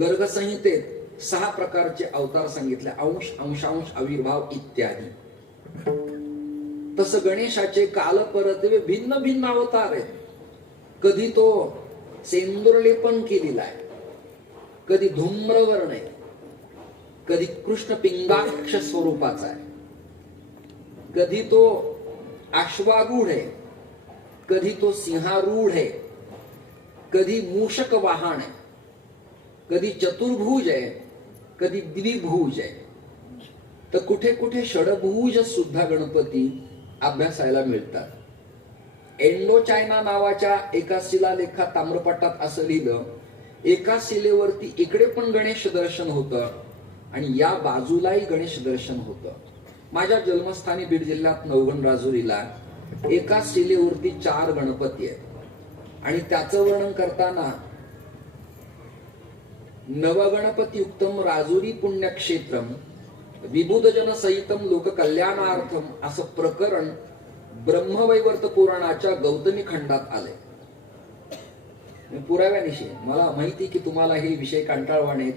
गर्गसंहितेत 6 प्रकारचे अवतार सांगितले, अंश, अंशांश, आविर्भाव इत्यादी. तसं गणेशाचे कालपरत्वे भिन्न भिन्न अवतार आहेत. कधी तो सेंदूरलेपन केलेला आहे, कधी धूम्रवर्ण आहे, कधी कृष्ण पिंगाक्ष स्वरूपाचा आहे, कधी तो अश्वारूढ आहे, कधी तो सिंहारूढ आहे, कधी मूषक वाहन आहे, कधी चतुर्भुज आहे, कधी द्विभुज आहे, तर कुठे कुठे षडभुज सुद्धा गणपती अभ्यासायला मिळतात. एंडो चायना नावाच्या एका शिलालेखात ताम्रपटात असं लिहिलं, एका शिलेवरती इकडे पण गणेश दर्शन होतं आणि या बाजूलाही गणेश दर्शन होतं. माझ्या जन्मस्थानी बीड जिल्ह्यात नवगण राजुरीला एका शिलेवरती 4 गणपती आहेत आणि त्याचं वर्णन करताना नवगणपतीयुक्तम राजुरी पुण्यक्षेत्रम विबुधजन सहितम लोककल्याणार्थम असं प्रकरण ब्रह्मवैवर्त पुराणाच्या गौतमी खंडात आले. पुराव्यानिशी मला माहिती की तुम्हाला हे विषय कंटाळवाणे आहेत,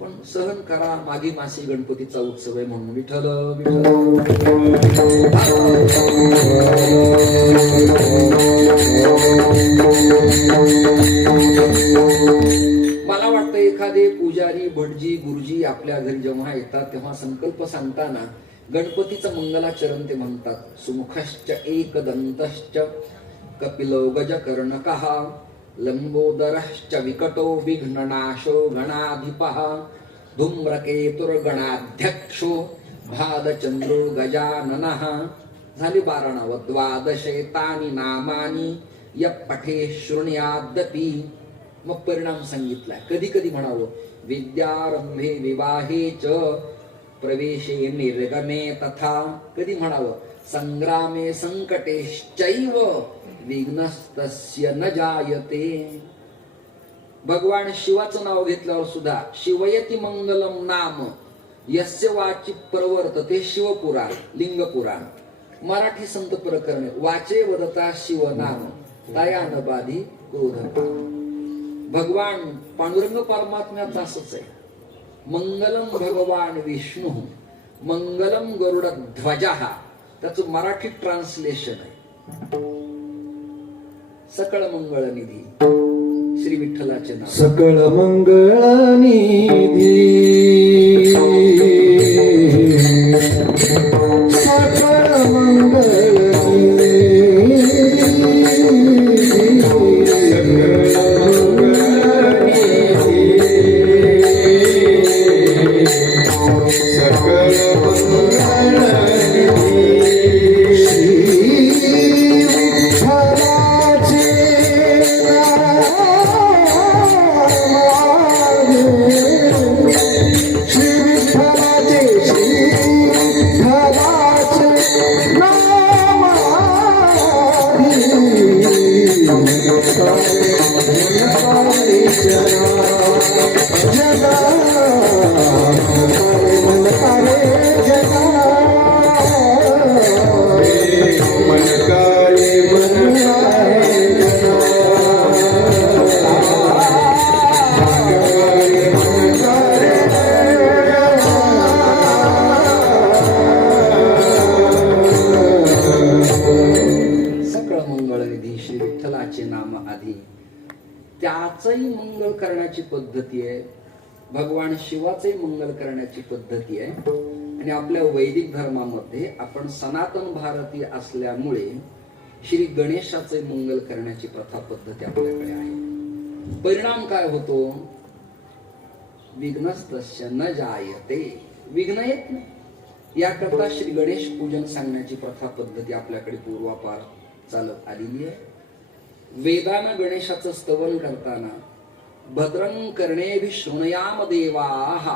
पण सहन करा, मागी मासी गणपतीचा उत्सव आहे म्हणून. विठ्ठल मला वाटतं एखादे पुजारी, भटजी, गुरुजी आपल्या घरी जेव्हा येतात तेव्हा संकल्प सांगताना गणपतीचं मंगलाचरण ते म्हणतात. सुमुखश्च एकदंतश्च कपिलो गजकर्णकः लंबोदरश्च विकटो विघ्ननाशो गणाधिपः धूम्रकेतुर्गणाध्यक्षो भादचंद्रो गजाननः. झाली 12 नावं. द्वादशेतानि नामानि यः पठे शृणुयादपि. मग परिणाम सांगितलाय. कधी कधी म्हणावं विद्यारंभे विवाहे च प्रवेशे निर्गमे तथा. कधी म्हणावं संग्रामे संकटेश्चैव विघ्नस्तस्य न जायते. भगवान शिवाचं नाव घेतल्यावर सुद्धा शिवयती मंगलम नाम यस्य वाची प्रवर्तते शिवपुराण, लिंगपुराण. मराठी संत प्रकरणे वाचे वदता शिवनाम तयान बाधी क्रोध. भगवान पांडुरंग परमात्म्याचं असंच आहे. मंगलम भगवान विष्णू मंगलम गरुड ध्वजः. त्याचं मराठी ट्रान्सलेशन आहे सकळ मंगळ निधी. श्री विठ्ठलाचे नाव सकळ मंगळ निधी. सकळ मंगळ त्याचंही मंगल करण्याची पद्धती आहे. भगवान शिवाचंही मंगल करण्याची पद्धती आहे. आणि आपल्या वैदिक धर्मामध्ये आपण सनातन भारतीय असल्यामुळे श्री गणेशाचे मंगल करण्याची प्रथा पद्धती आपल्याकडे आहे. परिणाम काय होतो विघ्नस्तस्य न जायते. विघ्न येत नाही याकरता श्री गणेश पूजन सांगण्याची प्रथा पद्धती आपल्याकडे पूर्वापार चालत आलेली आहे. वेदानं गणेशाचं स्तवन करताना भद्रं कर्णेभिः शृणुयाम देवाः.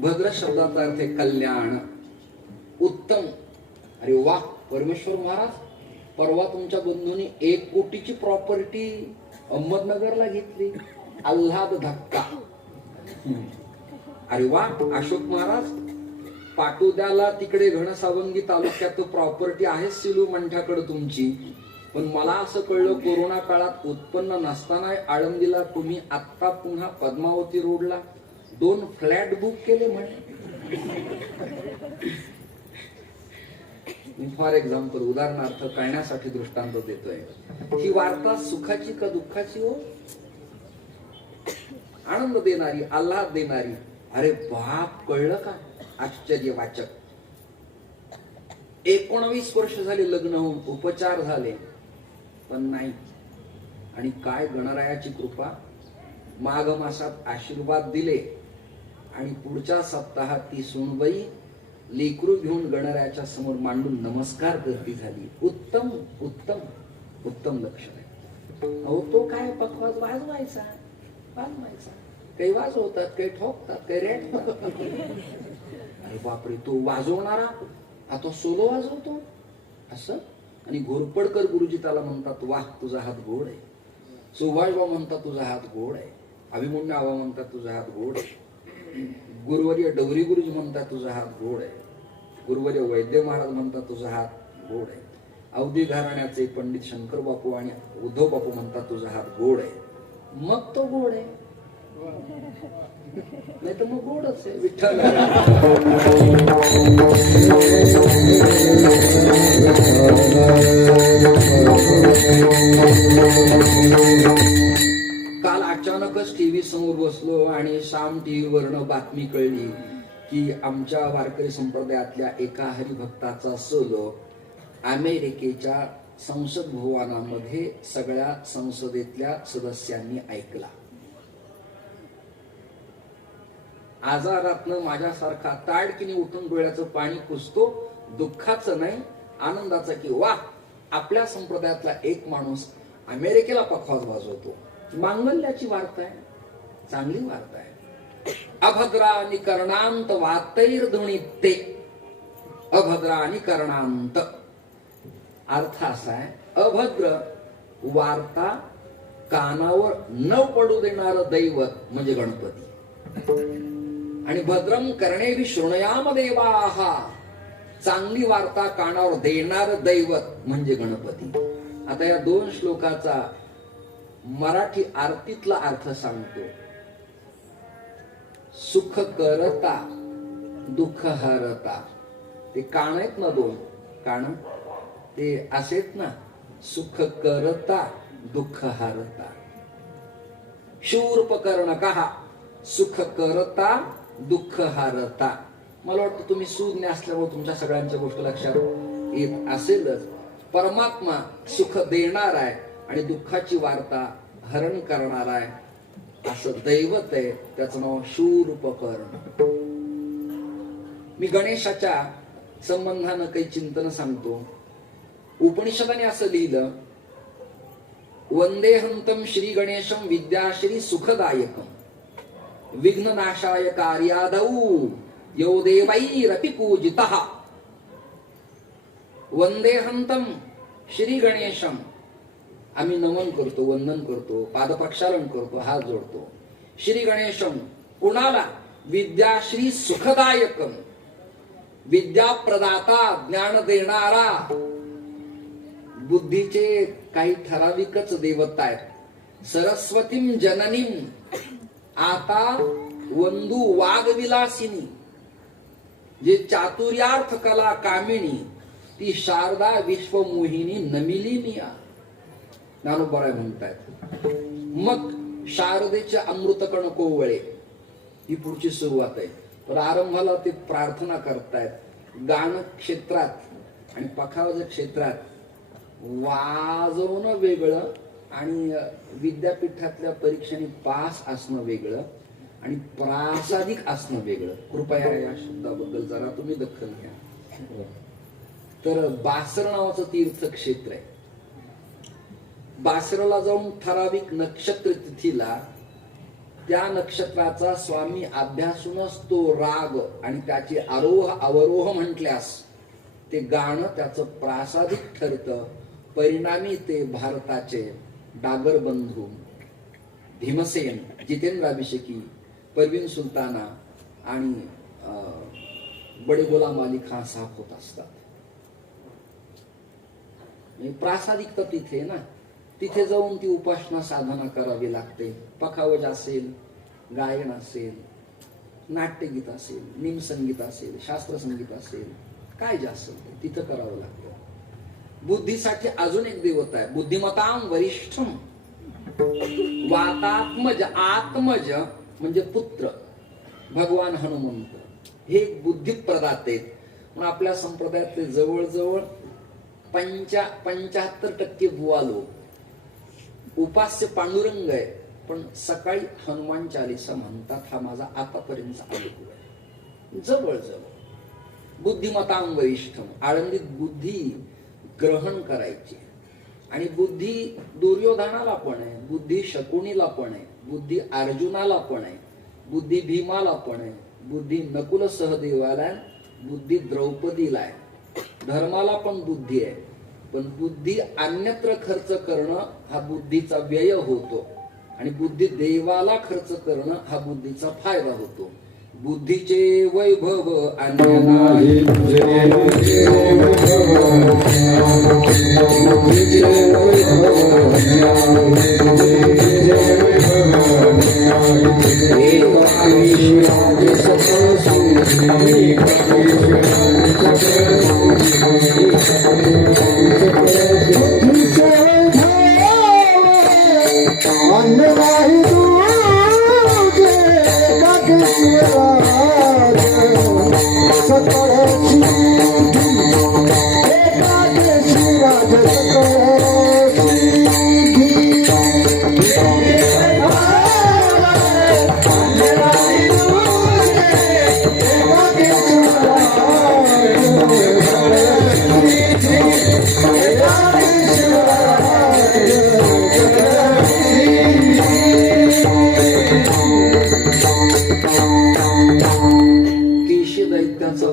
भद्र शब्दाचा अर्थ आहे कल्याण, उत्तम. अरे वा, परमेश्वर महाराज परवा तुमच्या बंधूंनी 1 कोटीची प्रॉपर्टी अहमदनगरला घेतली. आल्हाद धक्का. अरे वा, अशोक महाराज पाटोद्याला तिकडे घनसावंगी तालुक्यात प्रॉपर्टी आहे सिलू मंठ्याकडे तुमची. पण मला असं कळलं कोरोना काळात उत्पन्न नसताना आळंदीला तुम्ही आत्ता पुन्हा पद्मावती रोडला 2 फ्लॅट बुक केले म्हणे. मी फॉर एक्झाम्पल उदाहरणार्थ कळण्यासाठी दृष्टांत देतोय. ही वार्ता सुखाची का दुःखाची हो? आनंद देणारी, आल्हाद देणारी. अरे बाप, कळलं का? आश्चर्यवाचक. 19 वर्ष झाले लग्न होऊन, उपचार झाले, पण नाही. आणि काय गणरायाची कृपा, माघ मासात आशीर्वाद दिले आणि पुढच्या सप्ताहात ती सुनबाई लेकरू घेऊन गणरायाच्या समोर मांडून नमस्कार करती झाली. उत्तम उत्तम उत्तम लक्षण आहे. अहो तो काय पखवाज वाजवायचा. काही वाजवतात, काही ठोकतात, काही रेटतात. अरे बापरे, तो वाजवणारा आता सोलो वाजवतो असं. आणि घोरपडकर गुरुजी त्याला म्हणतात, वाह तुझा हात गोड आहे. सुभाषबाबू म्हणतात तुझा हात गोड आहे. अभिमन्यू आबा म्हणतात तुझा हात गोड आहे. गुरुवर्य डवरी गुरुजी म्हणतात तुझा हात गोड आहे. गुरुवर्य वैद्य महाराज म्हणतात तुझा हात गोड आहे. अवधी घराण्याचे पंडित शंकर बापू आणि उद्धव बापू म्हणतात तुझा हात गोड आहे. मग तो गोड आहे, नाही तर मग गोडच आहे. विठ्ठल काल अचानकच टीव्ही समोर बसलो आणि शाम टीव्ही वरनं बातमी कळली की आमच्या वारकरी संप्रदायातल्या एका हरिभक्ताचा सोलो अमेरिकेच्या संसद भवनामध्ये सगळ्या संसदेतल्या सदस्यांनी ऐकला. आजारातनं माझ्यासारखा ताडकीने उठून डोळ्याचं पाणी पुसतो. दुःखाचं नाही, आनंदाचं, की वा आपल्या संप्रदायातला एक माणूस अमेरिकेला पखवाज वाजवतो. मांगल्याची वार्ता आहे, चांगली वार्ता आहे. अभद्रानि कर्णांत वातैर्ध्वनिते. अभद्रानि कर्णांत अर्थ असा आहे, अभद्र वार्ता कानावर न पडू देणार दैवत म्हणजे गणपती. आणि भद्रम कर्णेभि शृणयाम देवाहा, चांगली वार्ता कानावर देणार दैवत म्हणजे गणपती. आता या 2 श्लोकाचा मराठी आरतीतला अर्थ सांगतो. सुख करता दुःख हरता. ते कान आहेत ना 2 कान, ते असेत ना, सुख करता दुःख हरता. शूर्पकर्ण कहा सुख करता दुःख हरता. मला वाटतं तुम्ही सुज्ञ असल्यामुळे तुमच्या सगळ्यांच्या गोष्ट लक्षात येत असेलच. परमात्मा सुख देणार आहे आणि दुःखाची वार्ता हरण करणार आहे. असं दैवत आहे, त्याचं नाव शूर्पकर्ण. मी गणेशाच्या संबंधानं काही चिंतन सांगतो. उपनिषदाने असं लिहिलं, वंदेहंतम श्री गणेशम विद्याश्री सुखदायकम विघ्ननाशाय कार्यादौ यो देवैरपि पूजितः. वंदेहंतम श्री गणेशम, आम्ही नमन करतो, वंदन करतो, पादप्रक्षालन करतो, हात जोडतो. श्री गणेशम कुणाला? विद्याश्री सुखदायकम, विद्या प्रदाता, ज्ञान देणारा. बुद्धीचे काही ठराविकच देवता आहेत. सरस्वतीम जननीम, आता वंदू वागविलासिनी, जे चातुर्यार्थ कला कामिनी, ती शारदा विश्वमोहिनी नमिली मिया. ज्ञानोबराय म्हणतायत. मग शारदेचे अमृतकण कोवळे, ही पुढची सुरुवात आहे. प्रारंभाला ते प्रार्थना करतायत. गान क्षेत्रात आणि पखावज क्षेत्रात वाजवणं वेगळं आणि विद्यापीठातल्या परीक्षेने पास असणं वेगळं आणि प्रासादिक असणं वेगळं. कृपया या शब्दाबद्दल जरा तुम्ही दखल घ्या. तर बासर नावाचं तीर्थक्षेत्र आहे. बासरला जाऊन ठराविक नक्षत्र तिथीला त्या नक्षत्राचा स्वामी अभ्यासूनच तो राग आणि त्याचे आरोह अवरोह म्हटल्यास ते गाणं त्याचं प्रासादिक ठरतं. परिणामी ते भारताचे डागर बंधू भीमसेन, जितेंद्राभिषेकी, परवीन सुलताना आणि बडे गुलाम अली खान साहेब होत असतात. म्हणजे प्रासादिकता तिथे आहे ना, तिथे जाऊन ती उपासना साधना करावी लागते. पखावज असेल, गायन असेल, नाट्यगीत असेल, निमसंगीत असेल, शास्त्रसंगीत असेल, काय जे असेल ते तिथं करावं लागतं. बुद्धीसाठी अजून एक देवता आहे, बुद्धिमतां वरिष्ठम. वातात्मज, आत्मज म्हणजे पुत्र भगवान हनुमंत, हे बुद्धिप्रदाते. पण आपल्या संप्रदायातले जवळजवळ 75% बुवा लोक उपास्य पांडुरंग आहे, पण सकाळी हनुमान चालीसा म्हणतात. हा माझा आतापर्यंतचा अनुभव आहे. जवळजवळ बुद्धिमतां वरिष्ठम. आळंदीत बुद्धी ग्रहण करायची, आणि बुद्धी दुर्योधनाला पण आहे, बुद्धी शकुनीला पण आहे, बुद्धी अर्जुनाला पण आहे, बुद्धी भीमाला पण आहे, बुद्धी नकुल सहदेवाला आहे, बुद्धी द्रौपदीला आहे. धर्माला पण बुद्धी आहे, पण बुद्धी अन्यत्र खर्च करणं हा बुद्धीचा व्यय होतो, आणि बुद्धी देवाला खर्च करणं हा बुद्धीचा फायदा होतो. बुद्धीचे वैभव अन्य नाही.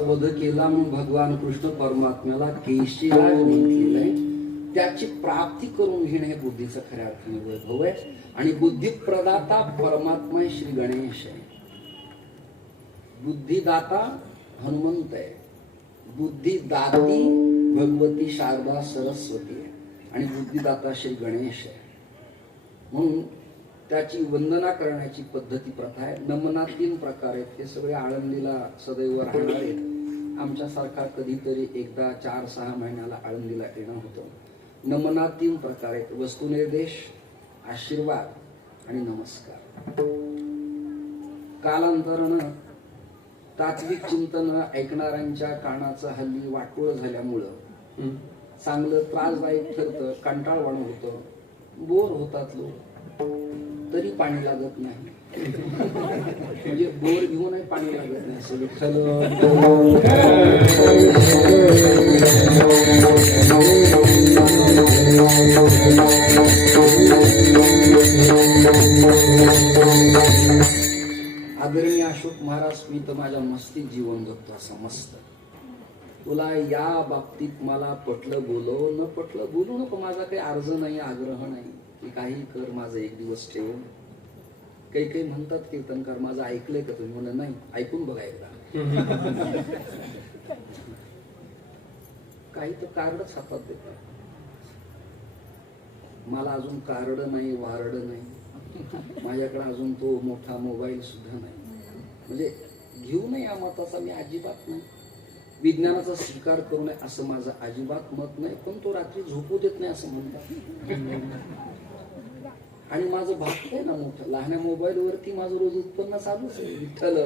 वध केला म्हणून भगवान कृष्ण परमात्म्याला केशीराज म्हटलेलंय. त्याची प्राप्ती करून घेणे हे बुद्धीचं खऱ्या अर्थाने वैभव आहे. आणि बुद्धी प्रदाता परमात्मा श्री गणेश आहे, बुद्धिदाता हनुमंत आहे, बुद्धिदाती भगवती शारदा सरस्वती आहे, आणि बुद्धिदाता श्री गणेश आहे. म्हणून त्याची वंदना करण्याची पद्धती प्रथा आहे. नमनात 3 प्रकार आहेत. हे सगळे आळंदीला सदैव राहणार आहेत. आमच्यासारखा कधीतरी एकदा 4-6 महिन्याला आळंदीला येणं होतं. नमनात 3 प्रकार आहेत, वस्तुनिर्देश, आशीर्वाद आणि नमस्कार. कालांतरानं तात्विक चिंतन ऐकणाऱ्यांच्या कानाचं हल्ली वाटोळ झाल्यामुळं चांगलं त्रासदायक ठरतं, कंटाळवाणं होतं, बोर होतात लोक. तरी पाणी लागत नाही, म्हणजे बोर घेऊनही पाणी लागत नाही. असं विठ्ठल आदरणीय अशोक महाराज, मी तर माझ्या मस्तीत जीवन जगतो असं मस्त. तुला या बाबतीत मला पटलं बोलव, न पटलं बोलू नको. माझा काही अर्ज नाही, आग्रह नाही की काही कर, माझं एक दिवस ठेव. काही म्हणतात कीर्तनकार, माझं ऐकलंय का तुम्ही? म्हणलं नाही, ऐकून बघा एकदा. काही तर कार्डच हातात देतात. मला अजून कार्ड नाही, वारड नाही, माझ्याकडे अजून तो मोठा मोबाईल सुद्धा नाही. म्हणजे घेऊ नये या मताचा मी अजिबात नाही. विज्ञानाचा स्वीकार करू नये असं माझं अजिबात मत नाही. पण तो रात्री झोपू देत नाही असं म्हणतात. आणि माझं भाग्य आहे ना मोठं, लहान्या मोबाईल वरती माझं रोज उत्पन्न चालूच आहे. विठ्ठल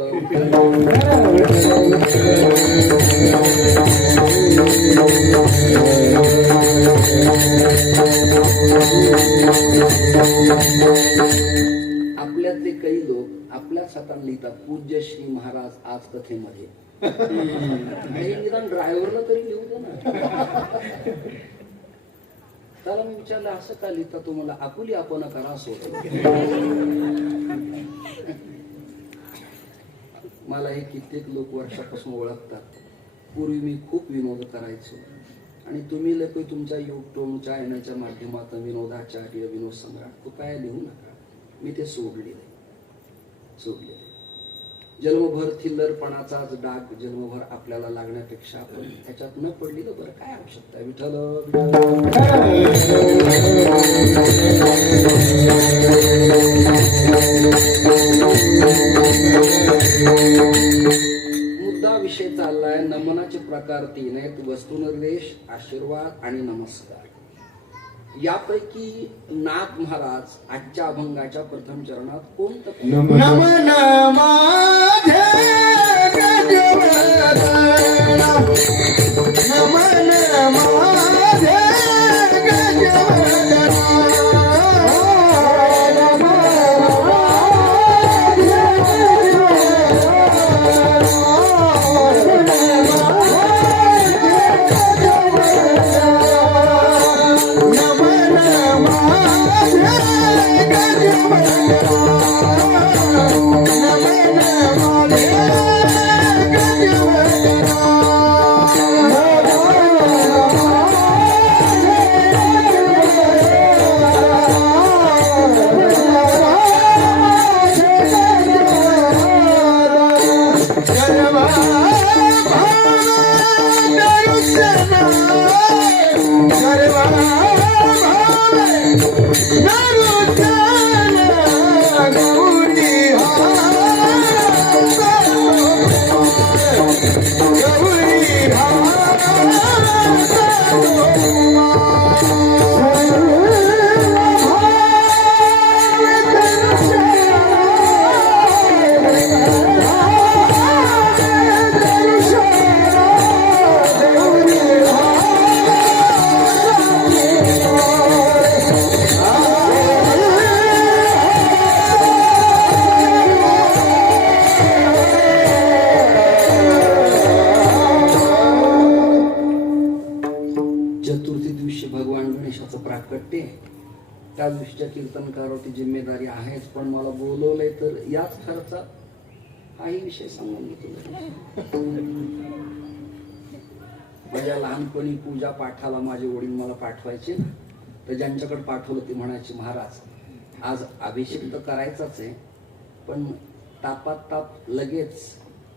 आपल्यातले काही लोक आपल्याच हाताने लिहितात, पूज्य श्री महाराज आज कथेमध्ये. निदान ड्रायव्हरला तरी लिहू दे ना. त्याला मी विचारलं, असं का लिहिता तुम्हाला? आपुली आपण करा सोड. मला हे कित्येक लोक वर्षापासून ओळखतात. पूर्वी मी खूप विनोद करायचो, आणि तुम्ही लोक तुमच्या युट्यूब चॅनलच्या माध्यमातून विनोदाचार्य, विनोद सम्राट कृपया लिहू नका. मी ते सोडले. जन्मभर थिल्लरपणाचाच डाग जन्मभर आपल्याला लागण्यापेक्षा आपण त्याच्यात न पडलेलं बरं. काय आवश्यकता आहे? विठ्ठल मुद्दा विषय चाललाय. नमनाचे प्रकार 3 आहेत: वस्तुनिर्देश, आशीर्वाद आणि नमस्कार. यापैकी नाथ महाराज आजच्या अभंगाच्या प्रथम चरणात कोणतं नमन माझे गजवदना, नमन माझे गजवदना, त्या दृष्ट्या कीर्तनकाराची जिम्मेदारी आहेच. पण मला बोलवलंय तर याच खर्चात काही विषय सांगून मी तुला. माझ्या लहानपणी पूजा पाठाला माझे वडील मला पाठवायचे ना, तर ज्यांच्याकडे पाठवलं ते म्हणायचे, महाराज आज अभिषेक तर करायचाच आहे, पण तापात ताप लगेच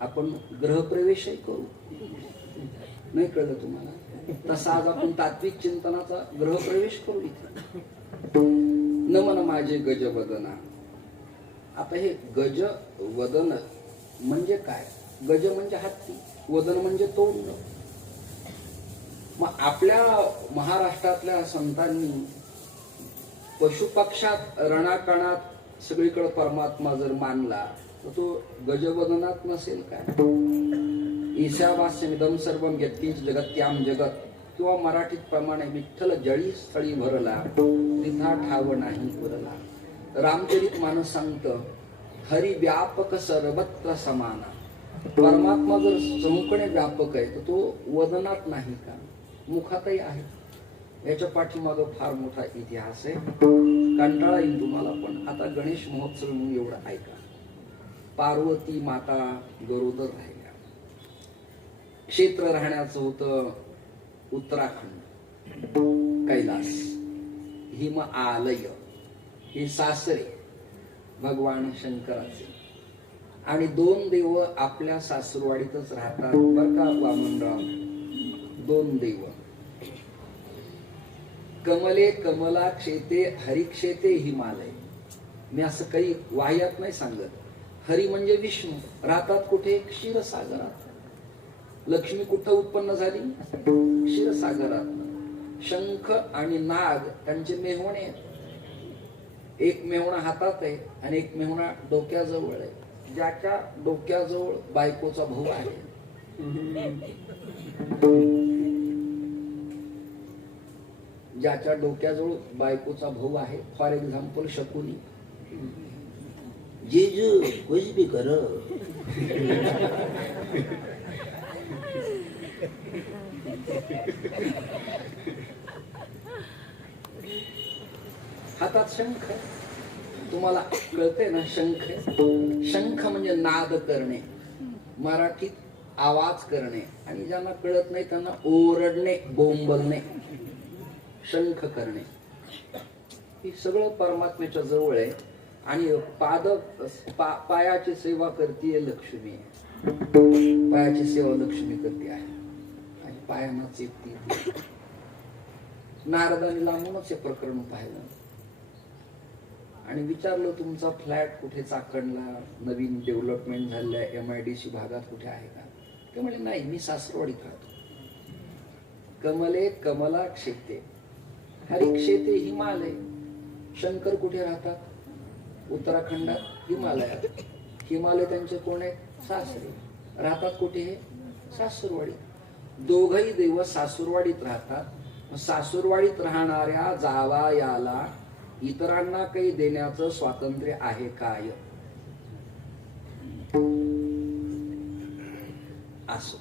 आपण ग्रहप्रवेशही करू. नाही कळलं तुम्हाला? तसा आज आपण तात्विक चिंतनाचा ग्रहप्रवेश करू इथे. नमन माझे गजवदना. आता हे गज वदन म्हणजे काय? गज म्हणजे हत्ती, वदन म्हणजे तोंड. मग आपल्या महाराष्ट्रातल्या संतांनी पशुपक्षात रणाकणात सगळीकडे परमात्मा जर मानला तर तो गजवदनात नसेल काय? ईशावास्यमिदं सर्वं यत्किंच जगत्याम जगत, किंवा मराठीत प्रमाणे विठ्ठल जळी स्थळी भरला, तिथा ठाव नाही पुरला. रामचरित मानस सांगतं, हरी व्यापक सर्वत्र समाना. परमात्मा जर समुखणे व्यापक आहे तर तो वदनात नाही का? मुखातही आहे. याच्या पाठीमागं फार मोठा इतिहास आहे. कंटाळा येईल तुम्हाला, पण आता गणेश महोत्सव म्हणून एवढं ऐका. पार्वती माता गरोदर राहिल्या. क्षेत्र राहण्याचं होतं उत्तराखंड, कैलास, हिमालय, हे सासरे भगवान शंकराचे. आणि 2 देव आपल्या सासरवाडीतच राहतात बर का वामनराव. 2 देव, कमले कमला क्षेते हरिक्षेते हिमालय. मी असं काही वाह्यात नाही सांगत. हरी म्हणजे विष्णू, राहतात कुठे? क्षीरसागरात. लक्ष्मी कुठं उत्पन्न झाली? क्षीरसागरात. शंख आणि नाग त्यांचे मेहुणे आहेत. एक मेहुणा हातात आहे आणि एक मेहुणा डोक्याजवळ आहे. ज्याच्या डोक्याजवळ बायकोचा भाऊ आहे, ज्याच्या डोक्याजवळ बायकोचा भाऊ आहे, फॉर एक्झाम्पल शकुनी. जेजू कुछ भी करो. हातात शंख. तुम्हाला कळतंय ना? शंख. शंख म्हणजे नाद करणे, मराठीत आवाज करणे. आणि ज्यांना कळत नाही त्यांना ओरडणे, बोंबलणे, शंख करणे. हे सगळं परमात्म्याच्या जवळ आहे. आणि पायाची सेवा करते लक्ष्मी, पायाची सेवा लक्ष्मी करते आहे आणि पायांना चेपती. नारदाने लांबूनच हे प्रकरण पाहिलं आणि विचारलं तुमचा फ्लॅट कुठे चाकणला नवीन डेव्हलपमेंट झालेल्या MIDC भागात कुठे आहे का? ते म्हणजे नाही, मी सासरवाडीत राहतो. कमले कमला क्षेते हरिक्षेते हिमालय. शंकर कुठे राहतात? उत्तराखंडात हिमालयात. हिमालय त्यांचे कोण आहेत? सासरे. राहतात कुठे? हे सासूरवाडी. दोघही देव सासूरवाडीत राहतात. सासूरवाडीत राहणाऱ्या जावयाला इतरांना काही देण्याचं स्वातंत्र्य आहे काय? असो,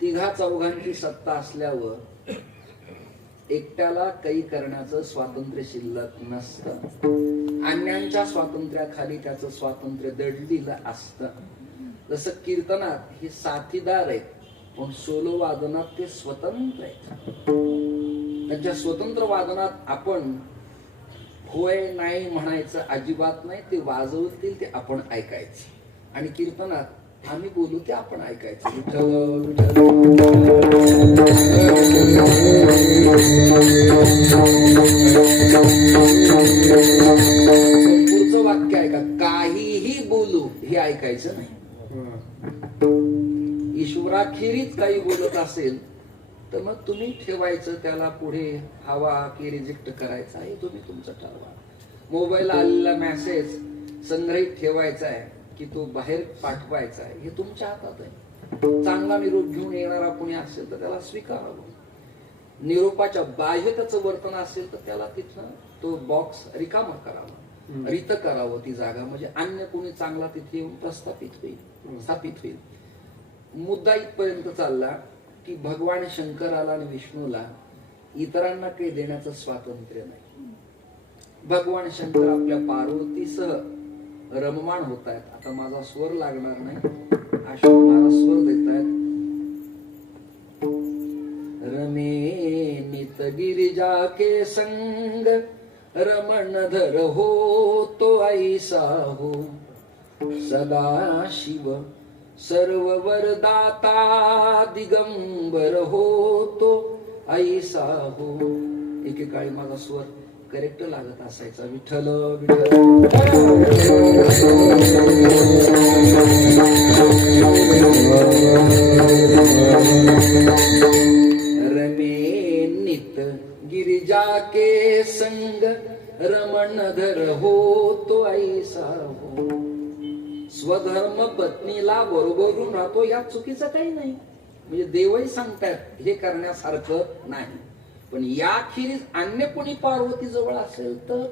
तिघा चौघांची सत्ता असल्यावर एकट्याला काही करण्याचं स्वातंत्र्य शिल्लक नसतं. अन्यांच्या स्वातंत्र्याखाली त्याचं स्वातंत्र्य दडलेलं असतं. जसं कीर्तनात हे साथीदार आहेत, पण सोलो वादनात ते स्वतंत्र आहेत. त्यांच्या स्वतंत्र वादनात आपण होय नाही म्हणायचं अजिबात नाही. ते वाजवतील ते आपण ऐकायचं आणि कीर्तनात आम्ही बोलू ते आपण ऐकायचं. पुढचं वाक्य ऐका, काहीही बोलू हे ऐकायचं नाही. ईश्वराखेरीज काही बोलत असेल तर मग तुम्ही ठेवायचं त्याला, पुढे हवा की रिजेक्ट करायचा आहे तुम्ही तुमचं ठरवा. मोबाईल आलेला मेसेज संग्रहित ठेवायचा आहे की तो बाहेर पाठवायचा आहे हे तुमच्या हातात आहे. चांगला निरोप घेऊन येणारा कोणी असेल तर त्याला स्वीकारावं. निरोपाच्या बाह्य त्याचं वर्तन असेल तर त्याला तिथं तो बॉक्स रिकामा करावा, रित करावं ती जागा, म्हणजे अन्य कोणी चांगला तिथे येऊन प्रस्थापित होईल, स्थापित होईल. मुद्दा इथपर्यंत चालला की भगवान शंकराला आणि विष्णूला इतरांना काही देण्याचं स्वातंत्र्य नाही. भगवान शंकर आपल्या पार्वतीसह रममाण होत आहेत. आता माझा स्वर लागणार नाही, अशोक महाराज स्वर देत आहेत. रमे नित गिरिजा के संग रमण धर हो तो ऐसा हो. सदा शिव सर्व वरदाता दिगंबर हो तो ऐसा हो. एकेकाळी माझा स्वर करेक्ट लागत असायचा. विठ्ठल विठ्ठल. रमे नित गिरिजा के संग रमण धर हो तो ऐसा हो. स्वधर्म पत्नीला बरोबरून राहतो यात चुकीचं काही नाही. म्हणजे देवही सांगतात हे करण्यासारखं नाही. पण याखेरीज अन्य कोणी पार्वती जवळ असेल तर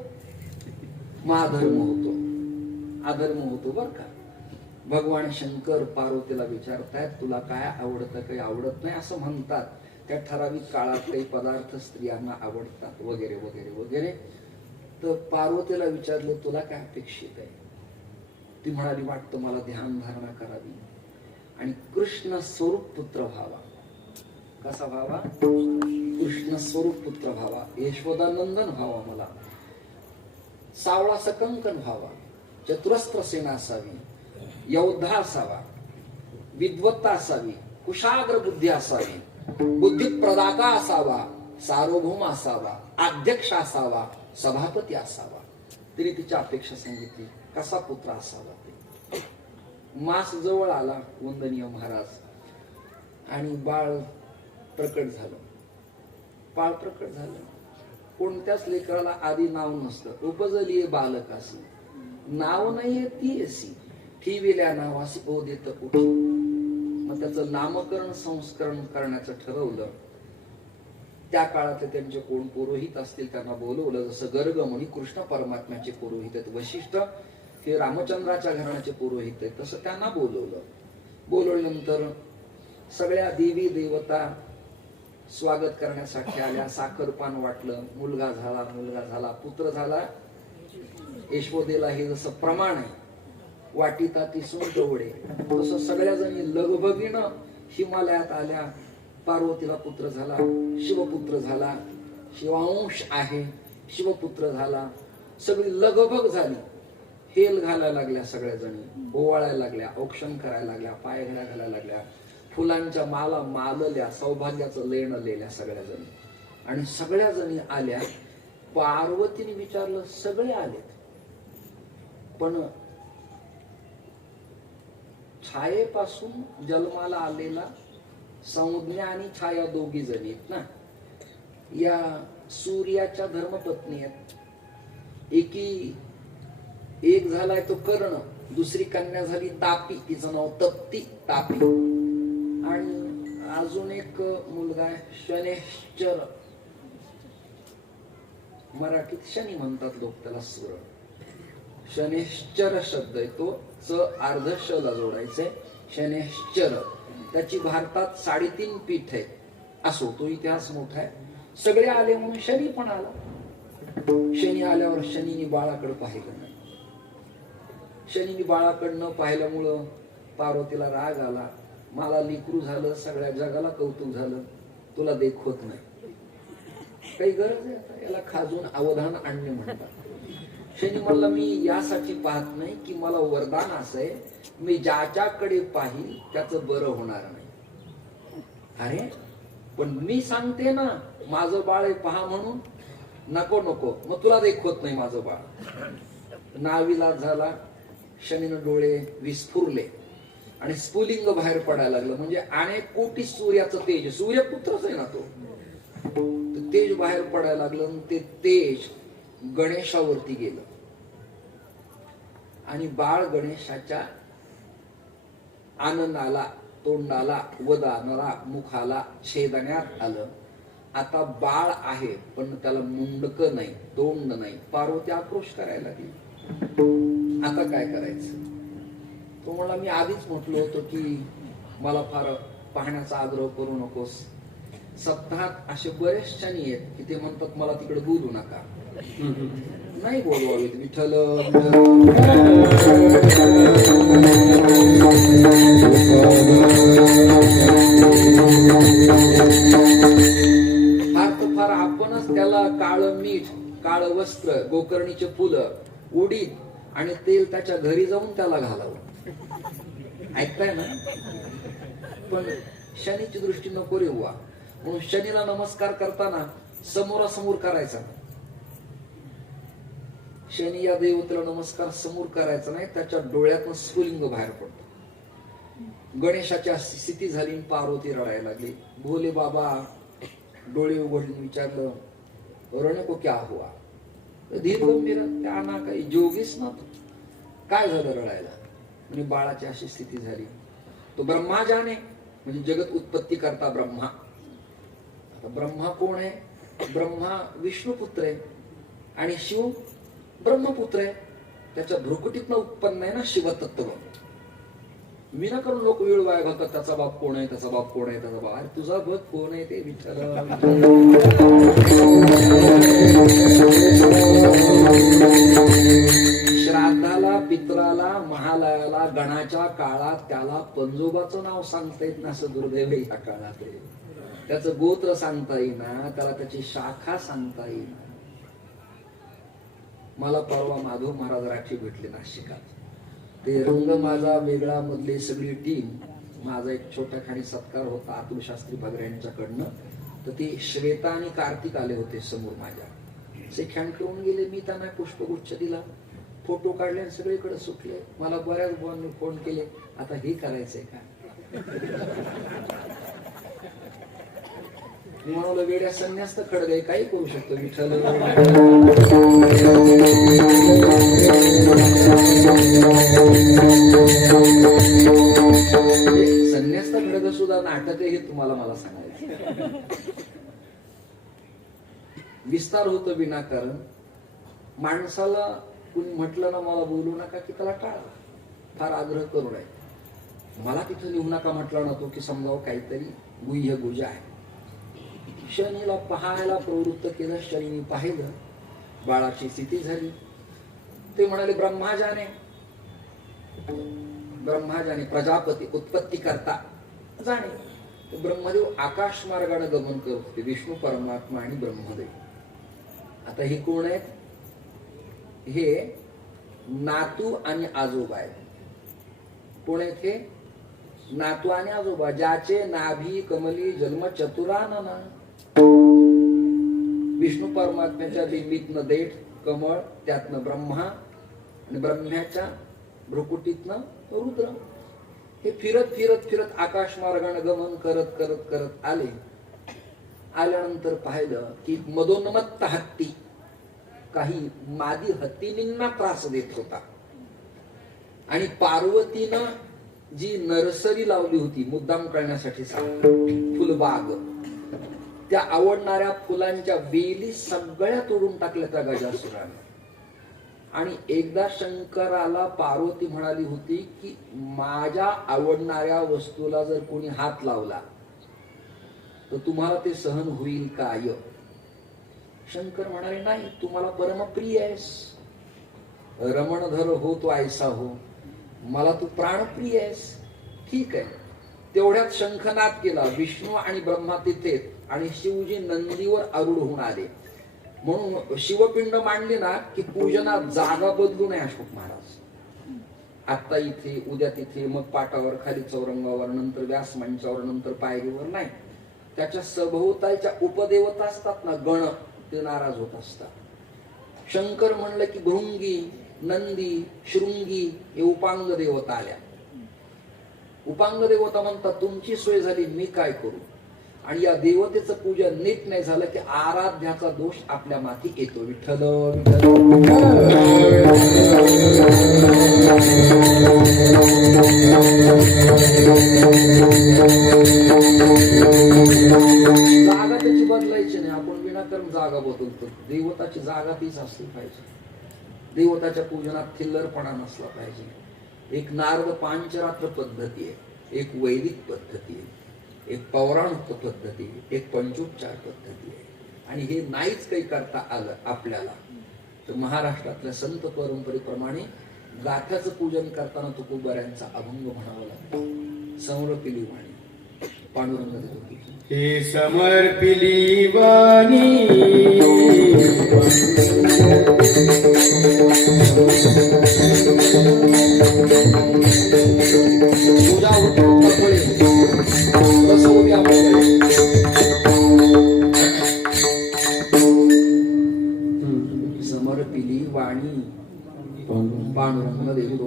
महाधर्म होतो, अधर्म होतो बर का. भगवान शंकर पार्वतीला विचारतायत तुला काय आवडतं काही आवडत नाही असं म्हणतात. त्या ठराविक काळात काही पदार्थ स्त्रियांना आवडतात वगैरे वगैरे वगैरे. तर पार्वतीला विचारलं तुला काय अपेक्षित आहे? ती म्हणाली वाटतं मला ध्यान धारणा करावी आणि कृष्ण स्वरूप पुत्र व्हावा. कसा व्हावा? कृष्ण स्वरूप पुत्र व्हावा, यशोदानंदन व्हावा, मला सावळा सकंकन व्हावा, चतुरस्त्र सेना असावी, योद्धा असावा, विद्वत्ता असावी, कुशाग्र बुद्धी असावी, बुद्धी प्रदाता असावा, सार्वभौम असावा, अध्यक्ष असावा, सभापती असावा. तरी तिच्या अपेक्षा सांगितली. कसा पुत्र असावा ते. मास जवळ आला वंदनीय महाराज आणि बाळ प्रकट झालं. बाळ प्रकट झालं. कोणत्याच लेकराला आधी नाव नसतं. उपजलीये बालक असे नाव नाहीये ती अशी ठेविल्या नावासी ओ देत उठी. मग त्याचं नामकरण संस्करण करण्याचं ठरवलं. त्या काळात त्यांचे कोण पुरोहित असतील त्यांना बोलवलं. जसं गर्ग म्हणी कृष्ण परमात्म्याचे पुरोहित आहेत, वशिष्ठ हे रामचंद्राच्या घराण्याचे पुरोहित आहेत, तसं त्यांना बोलवलं. बोलवल्यानंतर सगळ्या देवी देवता स्वागत करण्यासाठी आल्या. साखरपान वाटलं. मुलगा झाला, मुलगा झाला, पुत्र झाला. यशोदेला हे जसं प्रमाण आहे वाटिता ती सुंट ओढे, तसं सगळ्या जणी लगबगीनं हिमालयात आल्या. पार्वतीला पुत्र झाला, शिवपुत्र झाला, शिवांश आहे, शिवपुत्र झाला. सगळी लगबग झाली. हेल घालायला लागल्या सगळ्या जणी, ओवाळायला लागल्या, औक्षण करायला लागल्या, पायघड्या घालायला लागल्या, फुलांच्या माला मालल्या, सौभाग्याचं लेणं लिहिल्या सगळ्या जणी. आणि सगळ्या जणी आल्या. पार्वतीने विचारलं, सगळे आलेत पण छायेपासून जन्माला आलेला संज्ञा आणि छाया दोघी जणी आहेत ना, या सूर्याच्या धर्मपत्नी आहेत. एक झालाय तो कर्ण, दुसरी कन्या झाली तापी, तिचं नाव तप्ती तापी. आणि अजून एक मुलगा आहे शनेश्चर, मराठीत शनी म्हणतात लोक त्याला. स्वर शनेश्चर शब्द आहे तो, च अर्ध श ला जोडायचंय, शनेश्चर. त्याची भारतात 3.5 पीठ आहे. असो, तो इतिहास मोठा आहे. सगळे आले म्हणून शनी पण आला. शनी आल्यावर शनीने बाळाकडे पाहिलं नाही. शनीने बाळाकडे न पाहिल्यामुळं पार्वतीला राग आला. मला लेकरू झालं, सगळ्या जगाला कौतुक झालं, तुला देखवत नाही. काही गरज आहे आता याला खाजून अवधान आणणे म्हणतात. शनी म्हणला, मी यासाठी पाहत नाही की मला वरदान असं आहे, मी ज्याच्याकडे पाहिल त्याचं बरं होणार नाही. अरे पण मी सांगते ना माझं बाळ आहे पहा म्हणून. नको नको, मग तुला देखवत नाही माझं बाळ. नाविलाज झाला. शनीनं डोळे विस्फुरले आणि स्फुलिंग बाहेर पडायला लागलं. म्हणजे अनेक कोटी सूर्याचं तेज, सूर्यपुत्रच आहे ना तो, तेज बाहेर पडायला लागलं. ते तेज गणेशावरती गेलं आणि बाळ गणेशाच्या आनंदाला, तोंडाला, वदानाला, मुखाला छेदण्यात आलं. आता बाळ आहे पण त्याला मुंडक नाही, तोंड नाही. पार्वती आक्रोश करायला लागली. आता काय करायचं? तो म्हणला, मी आधीच म्हटलो होतो की मला फार पाहण्याचा आग्रह करू नकोस. सप्ताहात असे बरेच शनी आहेत की ते म्हणतात मला तिकडे बोलू नका. नाही बोलवावीत विठ्ठल. फार तर फार आपणच त्याला काळं मीठ, काळं वस्त्र, गोकर्णीचे फुलं, उडीद आणि तेल त्याच्या घरी जाऊन त्याला घालावं. ऐकताय ना? पण शनीची दृष्टी नको रे हुआ. म्हणून शनीला नमस्कार करताना समोरासमोर करायचा. शनी या देवतेला नमस्कार समोर करायचा नाही, त्याच्या डोळ्यातून स्फुलिंग बाहेर पडतो. गणेशाची स्थिती झाली. पार्वती रडायला लागली. भोले बाबा डोळे उघडून विचारलं, रडने को क्या हुआ? धीर गंभीर, त्यांना काही जोगीस ना तो. काय झालं रडायला? म्हणजे बाळाची अशी स्थिती झाली. तो ब्रह्मा जाने, म्हणजे जगत उत्पत्ती करता ब्रह्मा. आता ब्रह्मा कोण आहे? ब्रह्मा विष्णुपुत्र आहे आणि शिव ब्रह्मपुत्र आहे. त्याच्या भ्रुकुटीतनं उत्पन्न आहे ना शिवतत्व. विनाकारण लोक वेळ वाया घालतात, त्याचा बाप कोण आहे, त्याचा बाप कोण आहे, त्याचा बाप. अरे तुझा भक्त कोण आहे ते विठ्ठल. श्राद्धाला, पित्राला, महालयाला, गणाच्या काळात त्याला पंजोबाचं नाव सांगता येत ना. असं दुर्दैव या काळात. त्याचं गोत्र सांगता येईना, त्याला त्याची शाखा सांगता येईना. मला परवा माधव महाराज राठी भेटले नाशिकात. ते रंग माझा वेगळा मधली सगळी टीम, माझा एक छोटा खाणी सत्कार होता अतुल शास्त्री भगरे यांच्याकडनं. तर ते श्वेता आणि कार्तिक आले होते समोर माझ्या. ते खाण ठेवून गेले. मी त्यांना पुष्पगुच्छ दिला, फोटो काढले आणि सगळीकडे सुटले. मला बऱ्याच बुवांनी फोन केले, आता हे करायचंय का? म्हणाला वेड्या संन्यास्त खडगे काही करू शकतो विठ्ठल. संन्यास्त खडग सुद्धा नाटक हे तुम्हाला मला सांगायचं. विस्तार होतो विनाकारण. माणसाला कुणी म्हटलं ना मला बोलू नका की त्याला टाळा. फार आग्रह करू नये. मला तिथं लिहू नका म्हटलं ना तो की समजावं काहीतरी गुह्य गुज आहे. शनीला पाहायला प्रवृत्त केलं. शनीने पाहिलं, बाळाची स्थिती झाली. ते म्हणाले ब्रह्माजाने, ब्रह्माजाने प्रजापती उत्पत्ती करता जाणे. ब्रह्मदेव आकाश मार्गाने गमन करत होते. विष्णू परमात्मा आणि ब्रह्मदेव. आता हे कोण आहेत? हे नातू आणि आजोबा आहेत. कोण आहेत हे? नातू आणि आजोबा. ज्याचे नाभी कमली जन्म चतुरानना. विष्णू परमात्म्याच्या बिंबीतनं देठ कमळ, त्यातनं ब्रह्मा आणि ब्रह्म्याच्या भ्रुकुटीतनं रुद्र. हे फिरत फिरत फिरत आकाश मार्गाने गमन करत करत करत आले. आल्यानंतर पाहिलं की मदोन्मत्त हत्ती काही मादी हत्तींना त्रास देत होता. आणि पार्वतीनं जी नर्सरी लावली होती मुद्दाम करण्यासाठी फुलबाग, त्या आवडणाऱ्या फुलांच्या वेली सगळ्या तोडून टाकल्या त्या गजासुराने. आणि एकदा शंकराला पार्वती म्हणाली होती की माझ्या आवडणाऱ्या वस्तूला जर कोणी हात लावला तर तुम्हाला ते सहन होईल काय? शंकर म्हणाले नाही, तू मला परमप्रिय आहेस. रमणधर हो तो ऐसा हो, मला तू प्राणप्रिय आहेस. ठीक आहे. तेवढ्यात शंखनाद केला. विष्णू आणि ब्रह्मा तिथे आणि शिवजी नंदीवर आरूढ होऊन आले. म्हणून शिवपिंड मांडली ना की पूजनात जागा बदलू नये अशोक महाराज. आता इथे, उद्या तिथे, मग पाटावर, खाली चौरंगावर, नंतर व्यासमंचावर, नंतर पायरीवर नाही. त्याच्या सभोवतालच्या उपदेवता असतात ना, गण, ते नाराज होत असतात. शंकर म्हणलं की भृंगी, नंदी, शृंगी हे उपांग देवता आल्या. उपांग देवता म्हणतात तुमची सोय झाली, मी काय करू? आणि या देवतेचं पूजन नीट नाही झालं की आराध्याचा दोष आपल्या माथी येतो. विठ्ठल जागा त्याची बदलायची नाही. आपण विनाकारण जागा बदलतो. देवताची जागा तीच असली पाहिजे. देवताच्या पूजनात थिल्लरपणा नसला पाहिजे. एक नारद पांचरात्र पद्धती आहे, एक वैदिक पद्धती आहे, एक पौराणिक पद्धती, एक पंचोपचार पद्धती आहे. आणि हे नाहीच काही करता आलं आपल्याला तर महाराष्ट्रातल्या संत परंपरेप्रमाणे गाथ्याचं पूजन करताना तुकोबाऱ्यांचा अभंग म्हणावा लागतो. समर्पिली वाणी पांडुरंग देतो. हे समर्पिली वाणी पूजा होते रसोव्या समर्पिली वाणी पांडुरंग देतो.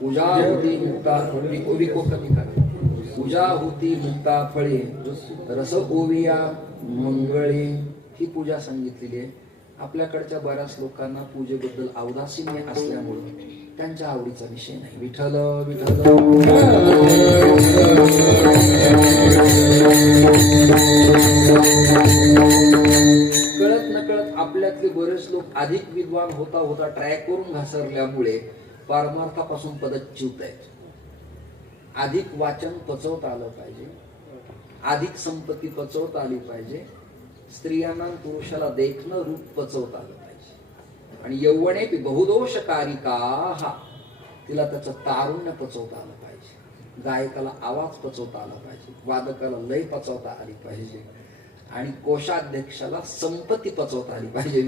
पूजा होती मुक्ता पूजा होती मुक्ता फळे रस ओविया मंगळे. ही पूजा सांगितलेली आहे. आपल्याकडच्या बऱ्याच लोकांना पूजेबद्दल औदासीन्य असल्यामुळे त्यांच्या आवडीचा विषय नाही. विठ्ठल विठ्ठल कळत नकळत आपल्यातले बरेच लोक अधिक विद्वान होता होता ट्रॅक करून घसरल्यामुळे पारमार्थापासून पदच्युत आहेत. अधिक वाचन पचवता आलं पाहिजे, अधिक संपत्ती पचवता आली पाहिजे, स्त्रियांना पुरुषाला देखणं रूप पचवता आलं पाहिजे. आणि यौवने बहुदोषकारिका हा, तिला त्याचं तारुण्य पचवता आलं पाहिजे, गायकाला आवाज पचवता आला पाहिजे, वादकाला लय पचवता आली पाहिजे आणि कोषाध्यक्षाला संपत्ती पचवता आली पाहिजे.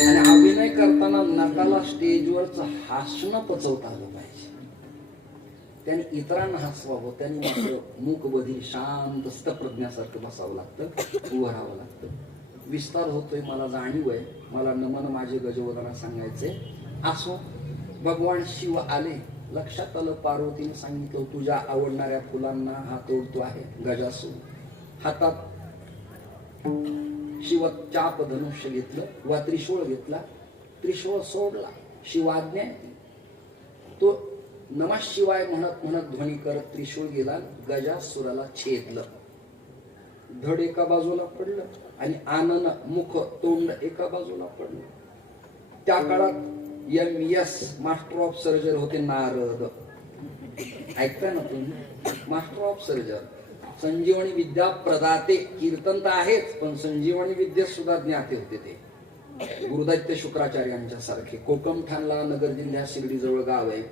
आणि अभिनय करताना नटाला स्टेजवरचं हसणं पचवता आलं पाहिजे. त्याने इतरांना हसवावं, त्यांनी मात्र मूकबधीर शांत स्थप्रज्ञासारखं बसावं लागतं, उभं राहावं लागतं. विस्तार होतोय, मला जाणीव आहे, मला नमन माझे गजवदना सांगायचे. असो, भगवान शिव आले. लक्षात आलं, पार्वतीने सांगितलं तुझ्या आवडणाऱ्या फुलांना हा तोडतो आहे गजासूर. हातात शिव चाप धनुष्य घेतलं वा त्रिशूळ घेतला, त्रिशूळ सोडला, शिवाज्ञा तो नमः शिवाय म्हणत म्हणत ध्वनी करत त्रिशूळ गेला, गजासुराला छेदलं. धड एका बाजूला पडलं आणि आनन मुख तोंड एका बाजूला पडलं. त्या काळात MS मास्टर ऑफ सर्जन होते नारद. ऐकताय ना तुम्ही? मास्टर ऑफ सर्जन, संजीवनी विद्या प्रदाते. कीर्तन तर आहेच, पण संजीवनी विद्या सुद्धा ज्ञाते होते ते. गुरुदैत्य शुक्राचार्यांच्या सारखे. कोकमठाणला नगर जिल्ह्यात शिर्डी जवळ गाव आहे.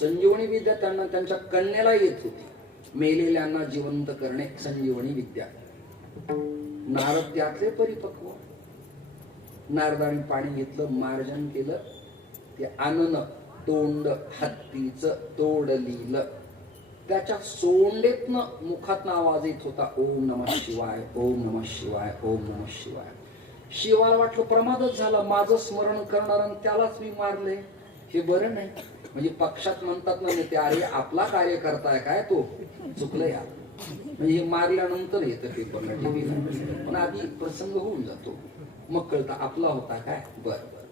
संजीवनी विद्या त्यांना त्यांच्या कन्येला येत होती. मेलेल्यांना जिवंत करणे संजीवनी विद्या. नारद त्यातले परिपक्व. नारदाने पाणी घेतलं, मार्जन केलं, ते आनन तोंड हत्तीचं तोडलीलं. त्याच्या सोंडेतनं मुखातनं आवाज येत होता, ओम नमः शिवाय, ओम नमः शिवाय, ओम नमः शिवाय. शिवाला वाटलं प्रमादच झाला, माझं स्मरण करणार आणि त्यालाच मी मारले, हे बरं नाही. म्हणजे पक्षात म्हणतात ना ते, अरे आपला कार्य करताय काय, तो चुकलं या. म्हणजे हे मारल्यानंतर येतं पेपरला, टीव्हीला, पण आधी प्रसंग होऊन जातो, मग कळतं आपला होता काय. बर बर,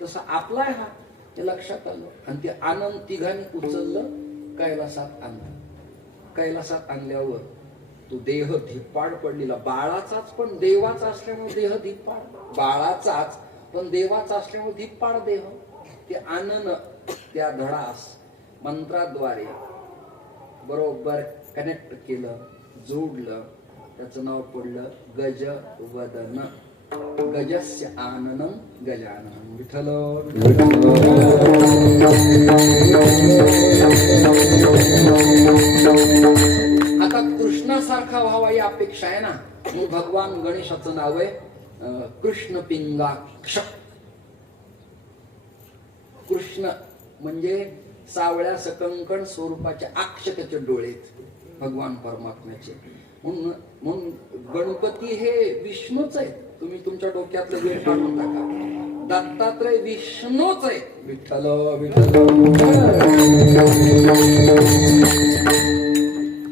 तसा आपला आहे हा, हे लक्षात आलं. आणि ते आनंद तिघांनी उचललं, कैलासात आणलं. कैलासात आणल्यावर तो देह धिप्पाड पडलेला, बाळाचाच पण देवाचा असल्यामुळे देह धिप्पाड, बाळाचाच पण देवाचा असल्यामुळे धिप्पाड देह. ते आनन त्या धडास मंत्राद्वारे बरोबर कनेक्ट केलं, जोडलं. त्याचं नाव पडलं गजवदन. गजस्य आननं गजाननं. विठ्ठल आता कृष्णासारखा व्हावा ही अपेक्षा आहे ना. मग भगवान गणेशाचं नाव आहे कृष्ण पिंगाक्ष. कृष्ण म्हणजे सावळ्या सकंकण स्वरूपाचे, अक्ष त्याचे डोळेत भगवान परमात्म्याचे. म्हणून गणपती हे विष्णूच आहे. तुम्ही तुमच्या डोक्यातलं वेळ काढून टाका, दत्तात्रय विष्णूच आहे. विठ्ठल विठ्ठल.